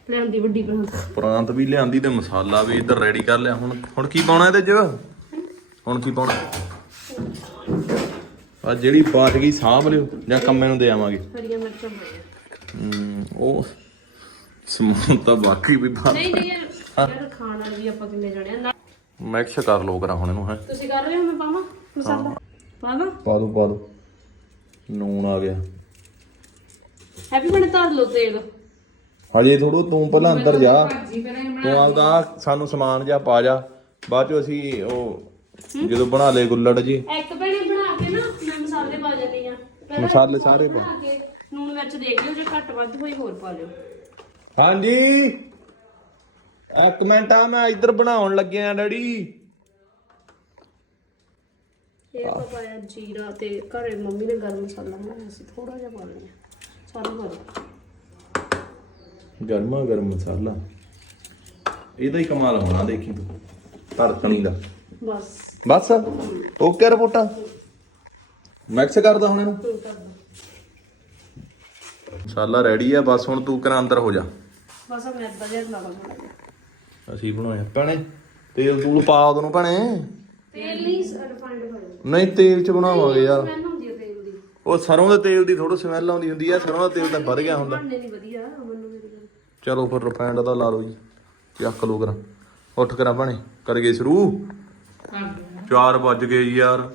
ਲੈਂਦੀ ਵੱਡੀ ਪਰਾਂਤ। ਪ੍ਰਾਂਤ ਵੀ ਲਿਆਂਦੀ ਤੇ ਮਸਾਲਾ ਵੀ ਇੱਧਰ ਰੈਡੀ ਕਰ ਲਿਆ ਹੁਣ। ਹੁਣ ਕੀ ਪਾਉਣਾ ਇਹਦੇ 'ਚ? ਹੁਣ ਕੀ ਪਾਉਣਾ? ਆ ਜਿਹੜੀ ਬਾਤ ਗਈ ਸਾਂਭ ਲਿਓ ਜਾਂ ਕੰਮੇ ਨੂੰ ਦੇ ਆਵਾਂਗੇ। ਹਰੀਆਂ ਮਿਰਚਾਂ ਹਮ, ਉਹ ਸਮਾਨ ਤਾਂ ਬਾਕੀ ਵੀ ਪਾ ਨਹੀਂ ਨਹੀਂ ਯਾਰ ਯਾਰ ਖਾਣ ਵਾਲੇ ਵੀ ਆਪਾਂ ਕਿੰਨੇ ਜਣੇ ਆ। ਮਿਕਸ ਕਰ ਲੋ ਕਰਾ ਹੁਣ ਇਹਨੂੰ ਹੈ। ਤੁਸੀਂ ਕਰ ਰਹੇ ਹੋ ਮੈਂ ਪਾਵਾਂ? ਮਸਾਲਾ? ਪਾਵਾਂ ਪਾ ਦੋ। ਪਾ ਦੋ ਨੂਣ ਆ ਗਿਆ। ਹੈਪੀ ਬਣੇ ਧਰ ਲਓ ਤੇਲ। ਹਜੇ ਥੋੜੋ ਤੂੰ ਪਹਿਲਾਂ ਅੰਦਰ ਜਾ। ਹੀ ਤੂੰ ਆਪਦਾ ਸਾਨੂੰ ਸਮਾਨ ਜਿਹਾ ਪਾ ਜਾ। ਬਾਅਦ ਚ ਅਸੀਂ ਉਹ ਜਦੋਂ ਬਣਾ ਲਏ ਗੁੱਲੜ ਜੀ। ਇੱਕ ਭੈਣੇ ਬਣਾ ਕੇ ਨਾ ਮੈਂ ਮਸਾਲੇ ਪਾ ਜਾਂਦੀ ਆ ਪਹਿਲਾਂ ਮਸਾਲੇ ਸਾਰੇ ਪਾ। ਬਣਾ ਕੇ ਨੂਨ ਵਿੱਚ ਦੇਖ ਲਿਓ ਜੇ ਘੱਟ ਵੱਧ ਹੋਈ ਹੋਰ ਪਾ ਲਿਓ ਹਾਂਜੀ। ਇੱਕ ਮਿੰਟ ਆ ਮੈਂ ਇੱਧਰ ਬਣਾਉਣ ਲੱਗਿਆ ਡੈਡੀ। ਇਹ ਆਪਾਂ ਪਾਇਆ ਜੀਰਾ ਤੇ ਘਰੇ ਮੰਮੀ ਨੇ ਗਰਮ ਮਸਾਲਾ ਬਣਾਇਆ ਸੀ ਥੋੜਾ ਜਿਹਾ ਪਾ ਗਰਮਾ ਗਰਮ ਮਸਾਲਾ। ਇਹਦਾ ਹੀ ਕਮਾਲ ਹੋਣਾ ਦੇਖੀ ਤੂੰ। ਤੜਕਣੀ ਦਾ। ਬਸ। ਬਸ ਓਕੇ ਰਿਪੋਰਟਾਂ। ਮਿਕਸ ਕਰਦਾ ਹੁਣ ਇਹਨੂੰ? ਕਰ ਦੋ ਮਸਾਲਾ ਰੈਡੀ ਆ ਬਸ ਹੁਣ ਤੂੰ ਕਰਾਂ ਅੰਦਰ ਹੋ ਜਾ। ਬਸ ਆ ਮੈਦਾ ਜਿਹਾ ਲਾ ਲਾ ਜਿਹਾ ਅਸੀਂ ਬਣਾਇਆ ਭੈਣੇ ਤੇਲ ਤੂਲ ਪਾ ਉਹਨੂੰ ਭੈਣੇ। ਤੇਲ ਨਹੀਂ ਰਿਫਾਈਂਡ ਪਾਓ ਨਹੀਂ ਤੇਲ ਚ ਬਣਾਵਾਂਗੇ ਯਾਰ। ਸਮੈਲ ਹੁੰਦੀ ਹੈ ਤੇਲ ਦੀ। ਉਹ ਸਰੋਂ ਦੇ ਤੇਲ ਦੀ ਥੋੜਾ ਸਮੈਲ ਆਉਂਦੀ ਹੁੰਦੀ ਆ ਸਰੋਂ ਦਾ ਤੇਲ ਤਾਂ ਵੱਧ ਗਿਆ ਹੁੰਦਾ। ਬਣਨੇ ਨਹੀਂ ਵਧੀਆ ਮੈਨੂੰ ਮੇਰੀ ਗੱਲ। ਚਲੋ ਫਿਰ ਰਿਫਾਈਂਡ ਦਾ ਲਾ ਲਓ ਜੀ ਚੱਕ ਲਓ ਕਰਾਂ। ਉੱਠ ਕਰਾਂ ਭੈਣੇ ਕਰ ਗਏ ਸ਼ੁਰੂ 4 ਵੱਜ ਗਏ ਯਾਰ।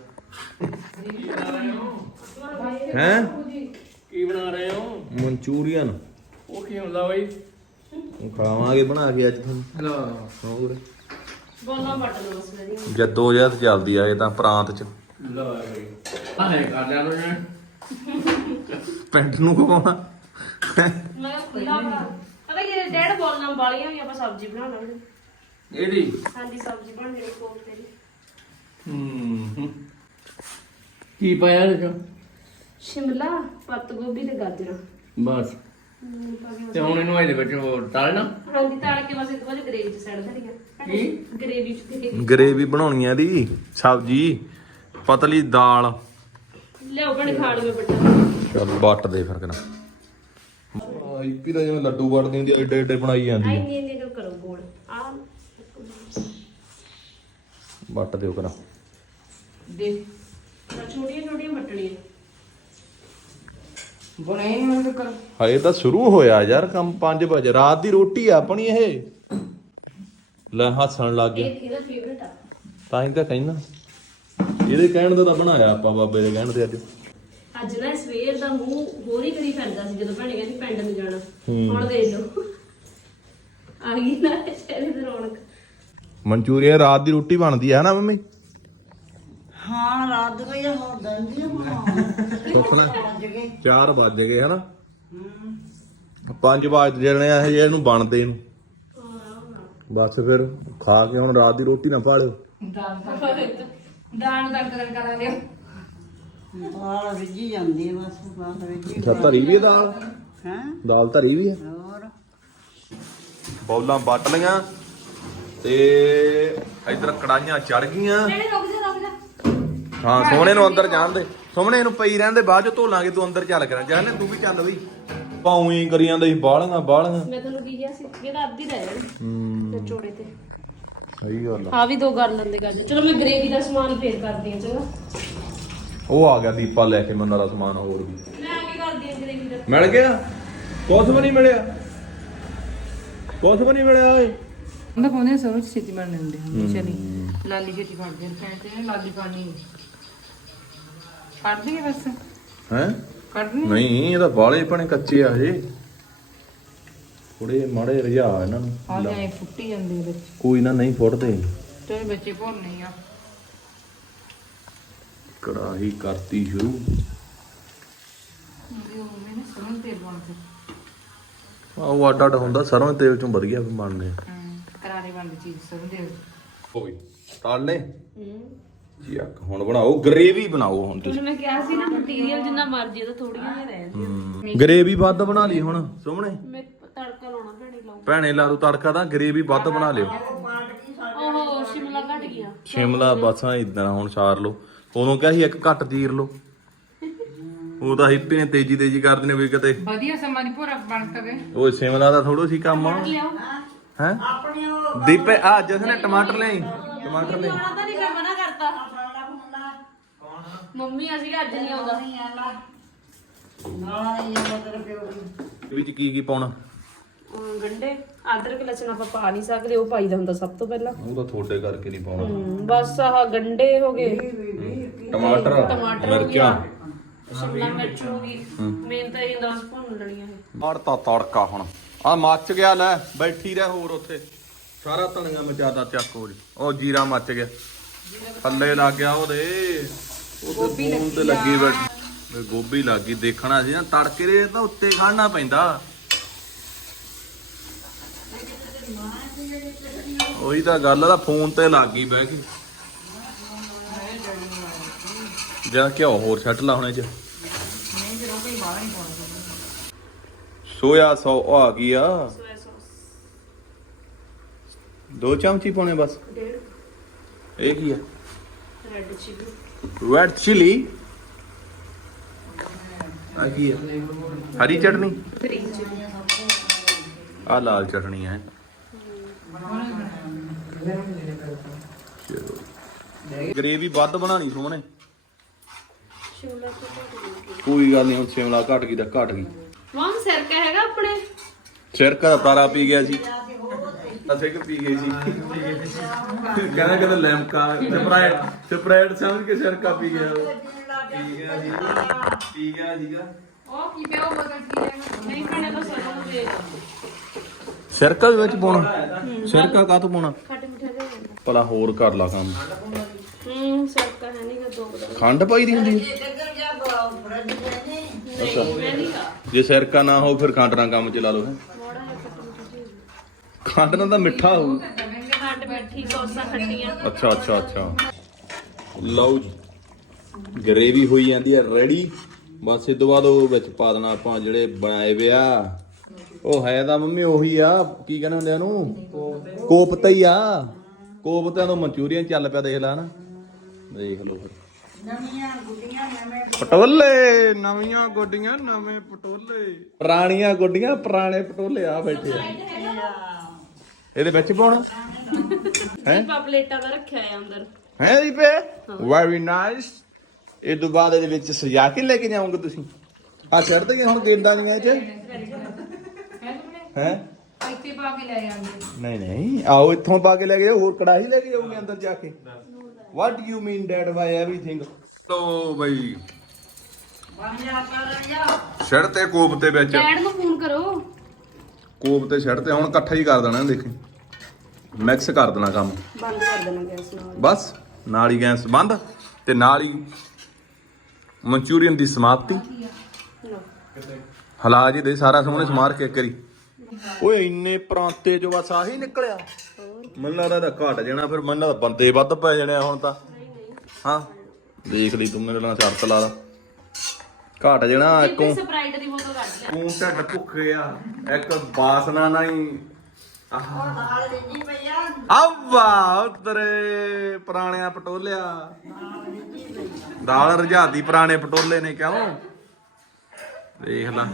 ਹੈ? ਕੀ ਬਣਾ ਰਹੇ ਹੋ? ਮਨਚੂਰੀਅਨ। ਉਹ ਕੀ ਹੁੰਦਾ ਬਈ? ਖਾਵਾਂਗੇ ਬਣਾ ਕੇ ਅੱਜ ਤੁਹਾਨੂੰ। ਹਲੋ। ਹੋਰ? ਬੋਲਾਂ ਵੱਟ ਲਓ ਬਸ ਮੇਰੀ ਜੱਦੋ ਜਹਦ ਚੱਲਦੀ ਆ ਇਹ ਤਾਂ ਪ੍ਰਾਂਤ ਚ। ਲੋ ਬਈ। ਆਏ ਕਰ ਲਿਆ ਲੋ ਜੀ ਪਿੰਡ ਨੂੰ ਖਵਾਉਣਾ। ਮੈਂ ਖੁੱਲਾ ਬਣਾ ਪਤਾ ਕਿ ਡੇਢ ਬੋਲਾਂ ਵਾਲੀਆਂ ਵੀ ਆਪਾਂ ਸਬਜ਼ੀ ਬਣਾ ਲਾਂਗੇ। ਇਹਦੀ? ਹਾਂਜੀ ਸਬਜ਼ੀ ਬਣ ਜਿਹੜੀ ਕੋਫਤੇ ਦੀ। ਹੂੰ। ਕੀ ਪਾਇਆ ਇਹਦੇ ਚ ਸ਼ਿਮਲਾ ਪੱਤ ਗੋਭੀ ਤੇ ਗਾਜਰਾਂ। ਬਸ। ਹਮ, ਪਾ ਕੇ ਤੇ ਹੁਣ ਇਹਨੂੰ ਇਹਦੇ ਵਿੱਚ ਤਲਣਾ ਹਾਂਜੀ ਤੜ ਕੇ ਬਸ ਇੱਕ ਵਾਰ ਗ੍ਰੇਵੀ ਚ ਸੜ ਕੀ? ਗ੍ਰੇਵੀ ਚ ਤੇ ਗਰੇਵੀ ਬਣਾਉਣੀ ਆ ਦੀ ਸਬਜੀ ਪਤਲੀ ਦਾਲ। ਲਿਆਓ ਬਣ ਖਾ ਲਓ ਬੱਟਾ ਚੱਲ ਵੱਟ ਦੇ ਫਿਰ ਕਰਾਂ ਆਈਪੀ ਦਾ ਜਿਵੇਂ ਲੱਡੂ ਵੜਦੀ ਹੁੰਦੀ ਆ, ਏਡੇ ਏਡੇ ਬਣਾਈ ਜਾਂਦੀ ਆਈ ਆ ਨਹੀਂ ਨਹੀਂ ਕਰੋ ਗੋਲ। ਆ ਵੱਟ ਦਿਓ ਕਰਾਂ ਦੇਖ ਛੋਟੀਆਂ ਛੋਟੀਆਂ ਮਟੜੀਆਂ। ਬਣੇ ਹੁਣ ਕਰ ਹਜੇ ਤਾਂ ਸ਼ੁਰੂ ਹੋਇਆ ਯਾਰ ਕੰਮ 5 ਵਜੇ। ਰਾਤ ਦੀ ਰੋਟੀ ਆ ਆਪਣੀ ਇਹ। ਲੈ ਹੱਸਣ ਲੱਗ ਗਿਆ ਇਹ ਇਹਦਾ ਫੇਵਰਟ ਆ। ਤਾਂ ਹੀ ਤਾਂ ਕਹਿਣਾ ਇਹਦੇ ਕਹਿਣ ਦਾ ਤਾਂ ਬਣਾਇਆ ਆਪਾਂ ਬਾਬੇ ਦੇ ਕਹਿਣ ਤੇ ਅੱਜ। ਅੱਜ ਨਾ ਸਵੇਰ ਦਾ ਮੂੰਹ ਹੋਰ ਹੀ ਕਰੀ ਫਿਰਦਾ ਸੀ ਜਦੋਂ ਭੈਣੇ ਕਹਿੰਦੀ ਪਿੰਡ ਨੂੰ ਜਾਣਾ। ਹੁਣ ਦੇਖ ਲਓ। ਆ ਗਈ ਨਾ ਚਿਹਰੇ ਤੇ ਰੌਣਕ। ਮਨਚੂਰੀਅਨ ਰਾਤ ਦੀ ਰੋਟੀ ਬਣਦੀ ਆ ਨਾ ਮੰਮੀ? ਹਾਂ ਰਾਤ ਦੇ ਵਜੇ ਹੋ ਦੰਦੀ ਹਾਂ ਵੱਜ ਗਏ। 4 ਵੱਜ ਗਏ ਹਨਾ? 5 ਵਜ ਜਣੇ ਆ ਇਹ ਇਹਨੂੰ ਬਣਦੇ ਨੂੰ ਬਸ ਫਿਰ ਖਾ ਕੇ ਹੁਣ ਰਾਤ ਦੀ ਰੋਟੀ ਨਾ ਦਾਲ ਦਾਲ ਦਾ ਕਰ ਕਰਾ ਲਿਓ। ਦਾਲ ਵਿੱਜੀ ਜਾਂਦੀ ਹੈ ਬਸ ਦਾਲ ਵਿੱਜੀ ਅੱਛਾ ਧਰੀ ਵੀ ਦਾਲ? ਹੈ? ਦਾਲ ਧਰੀ ਵੀ ਆ? ਹੋਰ? ਬੌਲਾਂ ਵੱਟ ਲੀਆਂ ਤੇ ਇਧਰ ਕੜਾਈਆਂ ਚੜ ਗਈਆਂ। ਜਾ ਰੁਕ ਜਾ ਹਾਂ ਸੋਹਣੇ ਨੂੰ ਅੰਦਰ ਜਾਣ ਦੇ। ਸੋਹਣੇ ਨੂੰ ਪਈ ਰਹਿਣ ਦੇ ਬਾਅਦ ਚ ਧੋ ਲਾਂਗੇ ਤੂੰ ਅੰਦਰ ਚੱਲ ਕਰਾਂ। ਜਾਨੇ ਤੂੰ ਵੀ ਚੱਲ ਬਈ। ਪਾਉਂ ਹੀ ਕਰੀ ਜਾਂਦਾ ਸੀ ਬਾਲੀਆਂ ਬਾਲੀਆਂ ਮੈਂ ਤੁਹਾਨੂੰ ਕੀ ਕਿਹਾ ਸੀ ਕਿ ਇਹਦਾ ਅੱਧੀ ਰਹਿ ਜਾਣੀ ਹੂੰ। ਤੇ ਚੋੜੇ ਤੇ। ਸਹੀ ਗੱਲ ਆ। ਵੀ ਦੋ ਕਰ ਲੈਂਦੇ ਗਾਜਰ। ਚਲੋ ਮੈਂ ਗ੍ਰੇਵੀ ਦਾ ਸਮਾਨ ਫੇਰ ਕਰਦੀ ਹਾਂ ਚੰਗਾ। ਉਹ ਆ ਗਿਆ ਦੀਪਾ ਲੈ ਕੇ ਮੰਨਾ ਦਾ ਸਮਾਨ ਹੋਰ ਵੀ। ਮੈਂ ਆ ਕੇ ਕਰਦੀ ਹਾਂ ਗ੍ਰੇਵੀ ਦਾ। ਮਿਲ ਗਿਆ? ਕੁਛ ਵੀ ਨਹੀਂ ਮਿਲਿਆ। ਕੁਛ ਵੀ ਨਹੀਂ ਮਿਲਿਆ ਓਏ। ਉਹਨਾਂ ਪਾਉਂਦੇ ਸਰੋਂ ਛੇਤੀ ਬਣਨੇ ਹੁੰਦੇ ਹਨ ਚਲੀ ਲਾਲੀ ਛੇਤੀ ਫੜਦੇ ਨੇ ਨੇ ਲਾਲੀ ਪਾਣੀ। ਕੱਢ ਦਈਏ ਬਸ ਹੈ? ਨਹੀਂ ਇਹ ਤਾਂ ਬਾਲੇ ਪਣੇ ਕੱਚੇ ਆ ਹਜੇ। ਥੋੜੇ ਮਾੜੇ ਰਜਾ ਇਹਨਾਂ ਨੂੰ। ਆ ਜਾਏ ਫੁੱਟੀ ਜਾਂਦੇ ਵਿੱਚ। ਕੋਈ ਨਾ ਨਹੀਂ ਫੁੱਟਦੇ। ਤੇ ਬੱਚੇ ਭੁੰਨੇ ਆ। ਕੜਾਹੀ ਕਰਤੀ ਸ਼ੁਰੂ। ਉਹਦੇ ਉਹ ਅੱਡ ਅੱਡ ਹੁੰਦਾ ਸਰੋਂ ਦੇ ਤੇਲ ਚੋਂ ਵਧੀਆ ਬਣਦੇ ਕਰਾਰੇ ਬਣਦੀ ਚੀਜ਼ ਸਰੋਂ ਦੇ ਓਏ ਤਲ ਲੈ ਹੂੰ। ਜੀ ਆ ਹੁਣ ਬਣਾਓ ਗਰੇਵੀ ਬਣਾਓ ਹੁਣ ਤੁਸੀਂ। ਮੈਂ ਕਿਹਾ ਸੀ ਨਾ ਮਟੀਰੀਅਲ ਜਿੰਨਾ ਮਰਜ਼ੀ ਉਹਦਾ ਥੋੜੀਆਂ ਜਿਹਾ ਰਹਿ ਗਰੇਵੀ ਵੱਧ ਬਣਾ ਲਈ ਹੁਣ ਸੋਹਣੇ? ਮੈਂ ਤੜਕਾ ਲਾਉਣਾ ਭੈਣੇ ਲਾਉ ਭੈਣੇ ਲਾ ਦੂ ਤੜਕਾ ਤਾਂ ਗਰੇਵੀ ਵੱਧ ਬਣਾ ਲਿਓ। ਉਹ ਸ਼ਿਮਲਾ ਘਟ ਗਿਆ। ਸ਼ਿਮਲਾ ਬਸਾਂ ਇਦਾਂ ਹੁਣ ਸਾਰ ਲਓ। ਉਦੋਂ ਕਿਹਾ ਸੀ ਇੱਕ ਘੱਟ ਚੀਰ ਲਓ। ਉਹ ਤਾਂ ਹਿੱਪੀ ਨੇ ਤੇਜੀ ਤੇਜੀ ਕਰਦੇ ਨੇ ਵੀ ਕਿਤੇ। ਵਧੀਆ ਸਮਾਂ ਦੀ ਭੋਰਾ ਬਣ ਕਵੇ ਉਹ ਸ਼ਿਮਲਾ ਦਾ ਥੋੜੋ ਸੀ ਕੰਮ। ਲਿਆਓ। ਹੈ? ਆਪਣੇ ਉਹ ਦੀਪੇ ਆ ਜਸ ਨੇ ਟਮਾਟਰ ਲਿਆਈ। ਟਮਾਟਰ ਲਿਆਈ ਆਉਣਾ ਤਾਂ ਨਹੀਂ ਮੈਂ ਮਨਾ ਕਰਤਾ। ਮੰਮੀ ਅਸੀਂ ਅੱਜ ਨਹੀਂ ਆਉਂਦਾ। ਨਾਲ ਹੀ ਮਦਰ ਪਿਓ ਦੀ ਇਹ ਵਿੱਚ ਕੀ ਕੀ ਪਾਉਣਾ? ਅਮ ਗੰਡੇ। ਅਦਰਕ ਲਸਣ ਆਪਾਂ ਪਾ ਨਹੀਂ ਸਕਦੇ ਉਹ ਪਾਈਦਾ ਹੁੰਦਾ ਸਭ ਤੋਂ ਪਹਿਲਾਂ। ਉਹ ਤਾਂ ਥੋੜੇ ਕਰਕੇ ਨਹੀਂ ਪਾਉਣਾ। ਹਮ, ਬਸ ਆਹ ਗੰਡੇ ਹੋ ਗਏ। ਟਮਾਟਰ ਟਮਾਟਰ ਹੋ ਮਿਰਚਾਂ। ਗਿਆ ਸ਼ਿਮਲਾ ਮਿਰਚ ਹੋ ਗਈ। ਮੇਨ ਤਾਂ ਇਹ 10 ਭੁੰਨ ਲੈਣੀਆਂ ਇਹ ਮਾਰਤਾ ਤੜਕਾ ਹੁਣ। ਆ ਮੱਚ ਗਿਆ ਲੈ ਬੈਠੀ ਰਹਿ ਹੋਰ ਉੱਥੇ। ਸਾਰਾ ਧਨੀਆ ਮਚਾਦਾ ਚੱਕ ਜੀ। ਉਹ ਜੀਰਾ ਮੱਚ ਗਿਆ। ਥੱਲੇ ਲੱਗ ਗਿਆ ਉਹਦੇ ਉਹਦੇ ਫੋਨ ਤੇ ਲੱਗੀ ਬੈਠੀ। ਗੋਭੀ ਲੱਗ ਗਈ ਦੇਖਣਾ ਸੀ ਨਾ ਤੜਕੇ ਦੇ ਤਾਂ ਉੱਤੇ ਖੜਨਾ ਪੈਂਦਾ। ਉਹੀ ਤਾਂ ਗੱਲ ਆ ਫੋਨ ਤੇ ਲੱਗ ਗਈ ਬਹਿ ਕੇ। ਜਾਂ ਘਿਓ ਹੋਰ ਛੱਟ ਲਾ ਹੁਣੇ ਚ। ਸੋਇਆ ਸੌ ਆ ਗਈ ਆ। ਦੋ ਚਮਚੀ ਪਾਉਣੇ ਬਸ। ਡੇਢ ਇਹ ਕੀ ਆ? ਰੈੱਡ ਚਿਲੀ ਰੈਡ ਚਿਲੀ ਆ ਕੀ ਆ? ਹਰੀ ਚਟਨੀ। ਗ੍ਰੀਨ ਚਿਲੀ ਆ ਲਾਲ ਚਟਨੀ ਹੈ ਗ੍ਰੇਵੀ ਵੱਧ ਬਣਾਣੀ ਸੋਹਣੇ। ਸ਼ਿਮਲਾ ਕੋਈ ਗੱਲ ਨਹੀਂ ਹੁਣ ਸ਼ਿਮਲਾ ਘਟ ਗਈ ਤਾਂ ਘਟ ਗਈ। ਵਾਂ ਸਿਰਕਾ ਹੈਗਾ ਆਪਣੇ? ਸਿਰਕਾ ਦਾ ਤਾਰਾ ਪੀ ਗਿਆ ਸੀ। ਅਸੀਂ ਕਿ ਪੀ ਗਏ ਸੀ ਕਹਿੰਦਾ ਕਹਿੰਦਾ ਲੈਮਕਾ ਸਪਰਾਈਟ ਸਪਰਾਈਟ ਸਮਝ ਕੇ ਸਿਰਕਾ ਪੀ ਗਿਆ। ਪੀ ਗਿਆ ਸੀ ਪੀ ਗਿਆ ਸੀਗਾ। ਉਹ ਕੀ ਪਿਆ ਉਹ ਬਦਲ ਕੀ ਹੈ? ਨਹੀਂ ਤਾਂ ਦੇ ਸਿਰਕਾ ਵੀ ਵਿੱਚ ਪਾਉਣਾ। ਸਿਰਕਾ ਕਾਹ ਤੋਂ ਪਾਉਣਾ? ਖੱਟੇ ਮਿੱਠੇ ਦੇ ਦਿੰਦਾ। ਭਲਾ ਹੋਰ ਕਰ ਲਾ ਕੰਮ। ਹੂੰ ਸਿਰਕਾ ਹੈ ਨਹੀਂਗਾ ਦੋ ਦਾ ਖੰਡ ਪਾਈ ਦੀ ਹੁੰਦੀ ਹੈ? ਜੇ ਸਿਰਕਾ ਨਾ ਹੋ ਫਿਰ ਖੰਡ ਨਾਲ ਕੰਮ ਚਲਾ ਲਓ ਹੈਂ। ਮੋੜਾ ਜਿਹਾ ਖੱਟੇ ਮਿੱਠੇ ਚੀਜ਼ ਖੰਡ ਨਾਲ ਤਾਂ ਮਿੱਠਾ ਹੋਊ। ਖੰਡ ਮਿੱਠੀ ਸੌਸਾਂ ਖੱਟੀਆਂ ਅੱਛਾ ਅੱਛਾ ਅੱਛਾ। ਲਓ ਜੀ, ਗਰੇਵੀ ਹੋਈ ਜਾਂਦੀ ਹੈ ਰੈਡੀ ਬਸ ਇਹ ਤੋਂ ਬਾਅਦ ਉਹ ਵਿੱਚ ਪਾ ਦੇਣਾ ਆਪਾਂ ਜਿਹੜੇ ਬਣਾਏ ਵੇ ਆ। ਉਹ ਹੈ ਤਾਂ ਮੰਮੀ ਉਹੀ ਆ, ਕੀ ਕਹਿੰਦੇ ਹੁੰਦੇ ਆ ਉਹਨੂੰ? ਕੋਫਤਾ ਹੀ ਆ। ਕੋਪਤਿਆਂ ਤੋਂ ਮਨਚੂਰੀਅਨ ਚੱਲ ਪਿਆ, ਦੇਖ ਲੈ ਨਾ ਦੇਖ ਲਓ ਫਿਰ। ਨਵੀਆਂ ਪਟੋਲੇ, ਨਵੀਆਂ ਗੋਡੀਆਂ, ਨਵੇਂ ਪਟੋਲੇ। ਪੁਰਾਣੀਆਂ ਗੋਡੀਆਂ, ਪੁਰਾਣੇ ਪਟੋਲੇ ਆ ਬੈਠੇ ਆ। ਇਹਦੇ ਵਿੱਚ ਪਾਉਣਾ? (laughs) ਹੈ? ਪਾ ਪਲੇਟਾਂ ਦਾ ਰੱਖਿਆ ਹੈ ਅੰਦਰ। ਹੈ ਜੀ ਪੇ ਵੈਰੀ ਨਾਈਸ ਇਹ ਤੋਂ ਬਾਅਦ ਇਹਦੇ ਵਿੱਚ ਸਜਾ ਕੇ ਲੈ ਕੇ ਜਾਓਗੇ ਤੁਸੀਂ? ਆ ਛੱਡ ਦਈਏ ਹੁਣ ਗੇਂਦਾਂ ਦੀਆਂ ਚ? ਹੈ? ਇੱਥੇ ਪਾ ਕੇ ਲੈ ਜਾਂਦੇ। ਨਹੀਂ ਨਹੀਂ। ਆਓ ਇੱਥੋਂ ਪਾ ਕੇ ਲੈ ਕੇ ਜਾਓ ਹੋਰ ਕੜਾਹੀ ਲੈ ਕੇ ਜਾਓਗੇ ਅੰਦਰ ਜਾ ਕੇ? What you mean dad by everything ਲੋ ਬਈ ਕਰ ਜਾ ਛੜ ਤੇ ਵਿੱਚ। ਡੈਡ ਨੂੰ ਫੋਨ ਕਰੋ। ਕੋਫਤੇ ਛੜ ਤੇ ਹੁਣ ਇਕੱਠਾ ਹੀ ਕਰ ਦੇਣਾ ਦੇਖੀ। ਮਿਕਸ ਕਰ ਦੇਣਾ ਕੰਮ। ਬੰਦ ਕਰ ਦੇਣਾ ਗੈਸ ਨਾਲ। ਬਸ ਨਾਲ ਹੀ ਗੈਸ ਬੰਦ ਤੇ ਨਾਲ ਹੀ ਮਨਚੂਰੀਅਨ ਦੀ ਸਮਾਪਤੀ। ਹਲਾ ਜੀ ਦੇ ਸਾਰਾ ਸੋਹਣੇ ਸਮਾਰ ਕੇ ਕਰੀ ਓਏ ਇੰਨੇ ਪ੍ਰਾਂਤੇ ਚੋਂ ਬਸ ਆਹੀ ਨਿਕਲਿਆ। ਮੈਨੂੰ ਲੱਗਦਾ ਇਹਦਾ ਘਟ ਜਾਣਾ ਫਿਰ ਮੈਨੂੰ ਲੱਗਦਾ ਬੰਦੇ ਵੱਧ ਪੈ ਜਾਣੇ ਹੁਣ ਤਾਂ। ਹਾਂ। ਦੇਖ ਲਈ ਤੂੰ ਮੇਰੇ ਨਾਲ ਸ਼ਰਤ ਲਾ ਲਾ। ਘਟ ਜਾਣਾ ਇੱਕੋਂ। ਸਪਰਾਈਟ ਦੀ ਬੋਤਲ ਕੱਢ ਲੈ ਤੂੰ ਢੱਡ ਭੁੱਖੇ ਆ ਇੱਕ ਬਾਸਨਾ ਨਾਲ ਪਈਆ ਆਵਾ ਉਤਰੇ ਪੁਰਾਣਿਆਂ ਪਟੋਲਿਆ। ਦਾਲ ਰਜਾਦੀ ਪੁਰਾਣੇ ਪਟੋਲੇ ਨੇ ਕਿਉਂ? ਦੇਖ ਲਾ।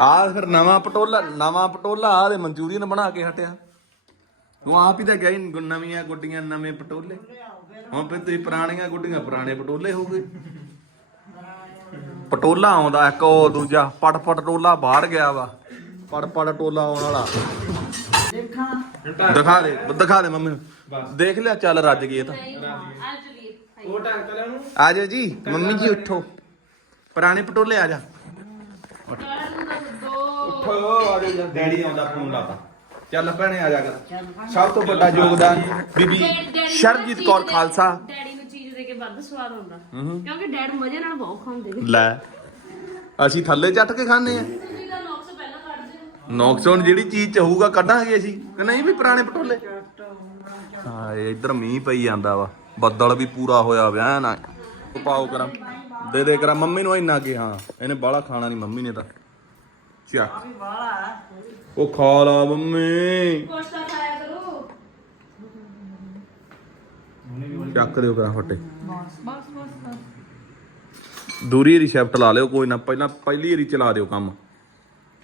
ਆ ਫਿਰ ਨਵਾਂ ਪਟੋਲਾ ਨਵਾਂ ਪਟੋਲਾ ਆ ਦੇ ਮਨਚੂਰੀਅਨ ਬਣਾ ਕੇ ਹਟਿਆ। ਤੂੰ ਆਪ ਹੀ ਤਾਂ ਗਿਆ ਨਵੀਆਂ ਗੁੱਡੀਆਂ ਨਵੇਂ ਪਟੋਲੇ। ਹੁਣ ਫਿਰ ਤੁਸੀਂ ਪੁਰਾਣੀਆਂ ਗੁੱਡੀਆਂ ਪੁਰਾਣੇ ਪਟੋਲੇ ਹੋ ਗਏ। ਪਟੋਲਾ ਆਉਂਦਾ ਇੱਕ ਉਹ ਦੂਜਾ ਪਟ ਪਟ ਟੋਲਾ ਬਾਹਰ ਗਿਆ ਵਾ। ਪੜ ਪੜ ਟੋਲਾ ਆਉਣ ਵਾਲਾ। ਦੇਖਾਂ। ਦਿਖਾ ਦੇ ਦਿਖਾ ਦੇ ਮੰਮੀ ਨੂੰ। ਦੇਖ ਲਿਆ ਚੱਲ ਰੱਜ ਗਈ ਇਹ ਤਾਂ। ਆ ਚਲੀਏ ਉਹ ਟੰਕ ਲੈ ਉਹਨੂੰ। ਆ ਜਾਓ ਜੀ ਮੰਮੀ ਜੀ ਉੱਠੋ। ਪੁਰਾਣੇ ਪਟੋਲੇ ਆ ਜਾ। ਡੈਡ ਨੂੰ ਦੱਸ ਦੋ। ਉੱਠੋ ਆ ਜਾ। ਡੈਡੀ ਆਉਂਦਾ ਫੋਨ ਲਾਤਾ। ਚੱਲ ਭੈਣੇ ਆ ਜਾ ਕਰ। ਸਭ ਤੋਂ ਵੱਡਾ ਯੋਗਦਾਨ ਬੀਬੀ ਸ਼ਰਜੀਤ ਕੌਰ ਖਾਲਸਾ। ਵੱਧ ਸਵਾਦ ਆਉਂਦਾ। ਕਿਉਂਕਿ ਡੈਡ ਮਜ਼ੇ ਨਾਲ ਬਹੁਤ ਖਾਂਦੇ ਨੇ। ਲੈ ਅਸੀਂ ਥੱਲੇ ਚੱਟ ਕੇ ਖਾਣੇ ਆ। ਤੁਸੀਂ ਤਾਂ ਨੌਕਸ ਪਹਿਲਾਂ ਕੱਢ ਦਿਓ ਨੌਕਸੋਨ ਜਿਹੜੀ ਚੀਜ਼ ਚ ਹੋਊਗਾ ਕੱਢਾਂਗੇ ਅਸੀਂ ਕਿ ਨਹੀਂ ਵੀ ਪੁਰਾਣੇ ਪਟੋਲੇ? ਹਾਂ ਇਹ ਇੱਧਰ ਮੀਂਹ ਪਈ ਜਾਂਦਾ ਵਾ। ਬੱਦਲ ਵੀ ਪੂਰਾ ਹੋਇਆ ਵਿਆ ਨਾ। ਪਾਓ ਕਰਾਂ ਦੇ ਦੇ ਕਰਾਂ ਮੰਮੀ ਨੂੰ ਇੰਨਾ ਕਿ ਹਾਂ ਇਹਨੇ ਬਾਹਲਾ ਖਾਣਾ ਨਹੀਂ ਮੰਮੀ ਨੇ ਤਾਂ। ਚੱਕ। ਵਾਲਾ ਉਹ ਖਾ ਲਾ ਮੰਮੀ। ਕੁਛ ਤਾਂ ਖਾਇਆ ਕਰੋ। ਚੱਕ ਦਿਓ ਕਰਾਂ ਫੱਟੇ। ਬਸ ਬਸ ਬਸ ਬਸ ਦੂਰੀ ਰਿਸੈਪਟ ਲਾ ਲਿਓ ਕੋਈ ਨਾ। ਪਹਿਲਾਂ ਪਹਿਲੀ ਵਾਰੀ ਚਲਾ ਦਿਓ ਕੰਮ।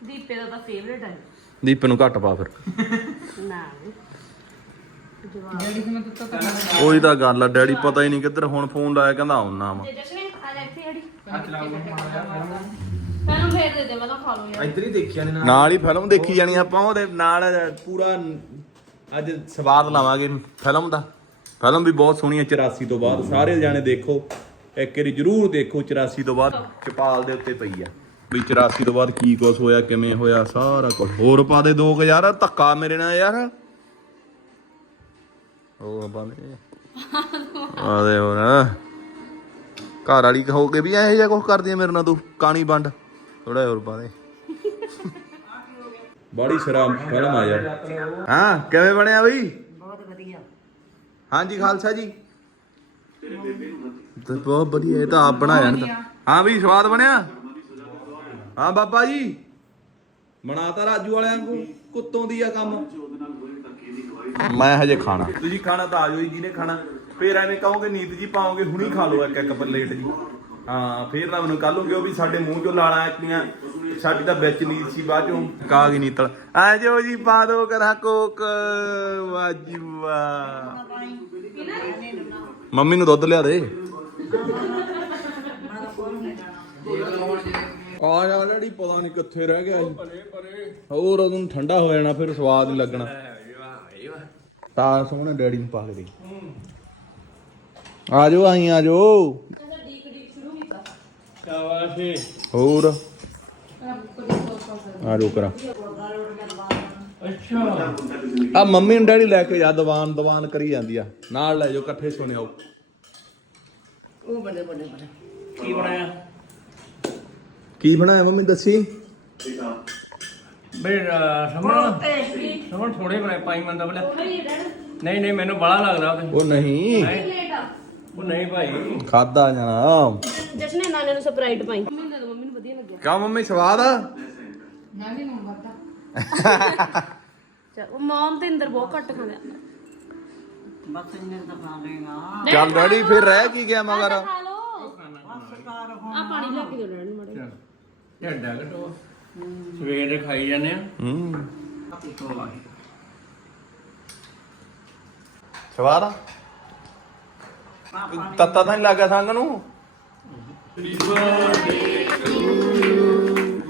ਦੀਪੇ ਦਾ ਤਾਂ ਫੇਵਰੇਟ ਹੈ ਦੀਪ ਨੂੰ ਘੱਟ ਪਾ ਫਿਰ। ਨਾ। ਡੈਡੀ ਨੂੰ ਤਾਂ ਤਾਂ ਉਹੀ ਤਾਂ ਗੱਲ ਆ ਡੈਡੀ ਪਤਾ ਹੀ ਨਹੀਂ ਕਿੱਧਰ ਹੁਣ ਫੋਨ ਲਾਇਆ ਕਹਿੰਦਾ ਆਉਣਾ ਵਾ। ਤੇ ਜਸ਼ਨੇ ਆ ਜਾ ਇੱਥੇ ਅੜੀ ਪਹਿਲਾਂ ਫੇਰ ਦੇ ਦੇ ਮੈਂ ਤਾਂ ਖਾ ਲਓ ਯਾਰ। ਇੱਧਰ ਹੀ ਦੇਖਿਆ ਨੇ ਨਾਲ। ਹੀ ਫਿਲਮ ਦੇਖੀ ਜਾਣੀ ਆਪਾਂ ਉਹਦੇ ਨਾਲ ਪੂਰਾ ਅੱਜ ਸਵਾਦ ਲਾਵਾਂਗੇ ਫਿਲਮ ਦਾ। ਫਿਲਮ ਵੀ ਬਹੁਤ ਸੋਹਣੀ ਹੈ 84 ਤੋਂ ਬਾਅਦ। ਸਾਰੇ ਜਾਣੇ ਦੇਖੋ ਇੱਕ ਵਾਰੀ ਜਰੂਰ ਦੇਖੋ 84 ਤੋਂ ਬਾਅਦ ਚਪਾਲ ਦੇ ਉੱਤੇ ਪਈ ਆ। ਵੀ 84 ਤੋਂ ਬਾਅਦ ਕੀ ਕੁਝ ਹੋਇਆ ਕਿਵੇਂ ਹੋਇਆ ਸਾਰਾ ਕੁਝ ਹੋਰ ਪਾ ਦੇ ਦੋ ਕੁ ਯਾਰ ਧੱਕਾ ਮੇਰੇ ਨਾਲ ਯਾਰ। ਉਹ ਬੰਦੇ ਆ ਦੇ ਹੋਰ। ਘਰ ਵਾਲੀ ਕਹੋ ਕੇ ਵੀ ਇਹੋ ਜਿਹਾ ਕੁਝ ਕਰਦੀ ਮੇਰੇ ਨਾਲ ਤੂੰ ਕਾਣੀ ਬੰਡ ਥੋੜਾ ਹੋਰ ਪਾ ਦੇ। ਬੜੀ ਸ਼ਰਾਬ ਫਿਲਮ ਆ ਯਾਰ। ਹਾਂ ਕਿਵੇਂ ਬਣਿਆ ਬਈ? ਹਾਂਜੀ ਖਾਲਸਾ ਜੀ। ਤੇ ਬਹੁਤ ਵਧੀਆ ਇਹ ਤਾਂ ਆਪ ਬਣਾਇਆ ਨਾ ਹਾਂ ਵੀ ਸਵਾਦ ਬਣਿਆ? ਹਾਂ ਬਾਬਾ ਜੀ। ਬਣਾਤਾ ਰਾਜੂ ਵਾਲਿਆਂ ਨੂੰ ਕੁੱਤੋਂ ਦੀ ਆ ਕੰਮ। ਮੈਂ ਹਜੇ ਖਾਣਾ। ਤੁਸੀਂ ਖਾਣਾ ਤਾਂ ਆਜੋ ਜੀ ਜਿਹਨੇ ਖਾਣਾ। ਫੇਰ ਐਵੇਂ ਕਹੋਗੇ ਨੀਤ ਜੀ ਪਾਓਗੇ ਹੁਣੀ ਖਾ ਲਓ ਇੱਕ ਇੱਕ ਪਲੇਟ ਜੀ। ਹਾਂ ਫੇਰ ਨਾ ਮੈਨੂੰ ਕੱਲੋਗੇ ਉਹ ਵੀ ਸਾਡੇ ਮੂੰਹ ਚੋਂ ਲਾਣਾ ਆਕੀਆਂ ਸਾਡੀ ਤਾਂ ਵਿੱਚ ਨੀਤ ਸੀ ਬਾਅਦ ਚੋਂ ਕਾ ਗਈ ਨੀਤਲ ਆ ਜਾਓ ਜੀ ਪਾ ਦੋ ਕਰਾਂ ਕੋਕ। ਵਾਜੀ ਵਾਹ। ਮੰਮੀ ਨੂੰ ਦੁੱਧ ਲਿਆ ਦੇ। ਆ ਜਾ ਡੈਡੀ ਪਤਾ ਨਹੀਂ ਕਿੱਥੇ ਰਹਿ ਗਿਆ ਸੀ। ਹੋਰ ਉਹਨੂੰ ਠੰਡਾ ਹੋ ਜਾਣਾ ਫਿਰ ਸਵਾਦ ਨਹੀਂ ਲੱਗਣਾ। ਤਾਂ ਸੋਹਣੇ ਡੈਡੀ ਨੂੰ ਪਾ ਕੇ ਦੇ। ਆ ਜਾਓ ਆਈ ਆ ਜਾਓ। ਅੱਛਾ ਡੀਕ ਡੀਕ ਸ਼ੁਰੂ ਕੀਤਾ ਸ਼ਾਬਾਸ਼ੇ ਹੋਰ? ਆ ਜਾਓ ਕਰਾ। ਅੱਛਾ। ਆ ਮੰਮੀ ਨੂੰ ਡੈਡੀ ਲੈ ਕੇ ਜਾ ਦੀਵਾਨ ਦੀਵਾਨ ਕਰੀ ਜਾਂਦੀ ਆ। ਨਾਲ ਲੈ ਜਾਓ ਇਕੱਠੇ ਸੁਣਿਓ ਉਹ ਬੜੇ ਬੜੇ ਬੜੇ। ਕੀ ਬਣਾਇਆ? ਕੀ ਬਣਾਇਆ ਮੰਮੀ ਦੱਸੀ? ਬਈ ਸਮਣ ਸਮਣ ਥੋੜੇ ਬਣਾਏ ਪਾਈ ਮੰਦਾ ਬਲੇ ਨਹੀਂ ਨਹੀਂ ਮੈਨੂੰ ਬੜਾ ਲੱਗਦਾ ਉਹ ਉਹ ਨਹੀਂ। ਉਹ ਨਹੀਂ ਭਾਈ। ਖਾਦਾ ਜਾਣਾ। ਜਸ਼ਨ ਨਾਨੇ ਨੂੰ ਸਪਰਾਈਟ ਪਾਈ। ਮੰਮੀ ਨੇ ਮੰਮੀ ਨੂੰ ਵਧੀਆ ਲੱਗਿਆ। ਕਿਆ ਮੰਮੀ ਸਵਾਦ ਆ? ਮੈਂ ਵੀ ਨੂੰ ਚਲ ਉਹ ਮਮ ਤੇ ਇੰਦਰ ਬਹੁਤ ਘੱਟ ਖਾਂਦਾ ਬਸ ਇੰਨੇ ਤਾਂ ਖਾ ਲੇਗਾ ਚੱਲ ਡੈਡੀ ਫਿਰ ਰਹਿ ਕੀ ਗਿਆ ਮਗਰ? ਖਾ ਲੋ ਆ ਪਾਣੀ ਲੈ ਕੇ ਦਿਓ ਡੈਡ ਨੂੰ ਮਾੜਾ ਜਿਹਾ। ਢੱਡਾ ਘਟੋ। ਸਵੇਰ ਦੇ ਖਾਈ ਜਾਂਦੇ ਆ। ਹੂੰ। ਸਵਾਦ ਆ? ਤੱਤਾ ਤਾਂ ਨਹੀਂ ਲੱਗਾ ਸੰਗ ਨੂੰ?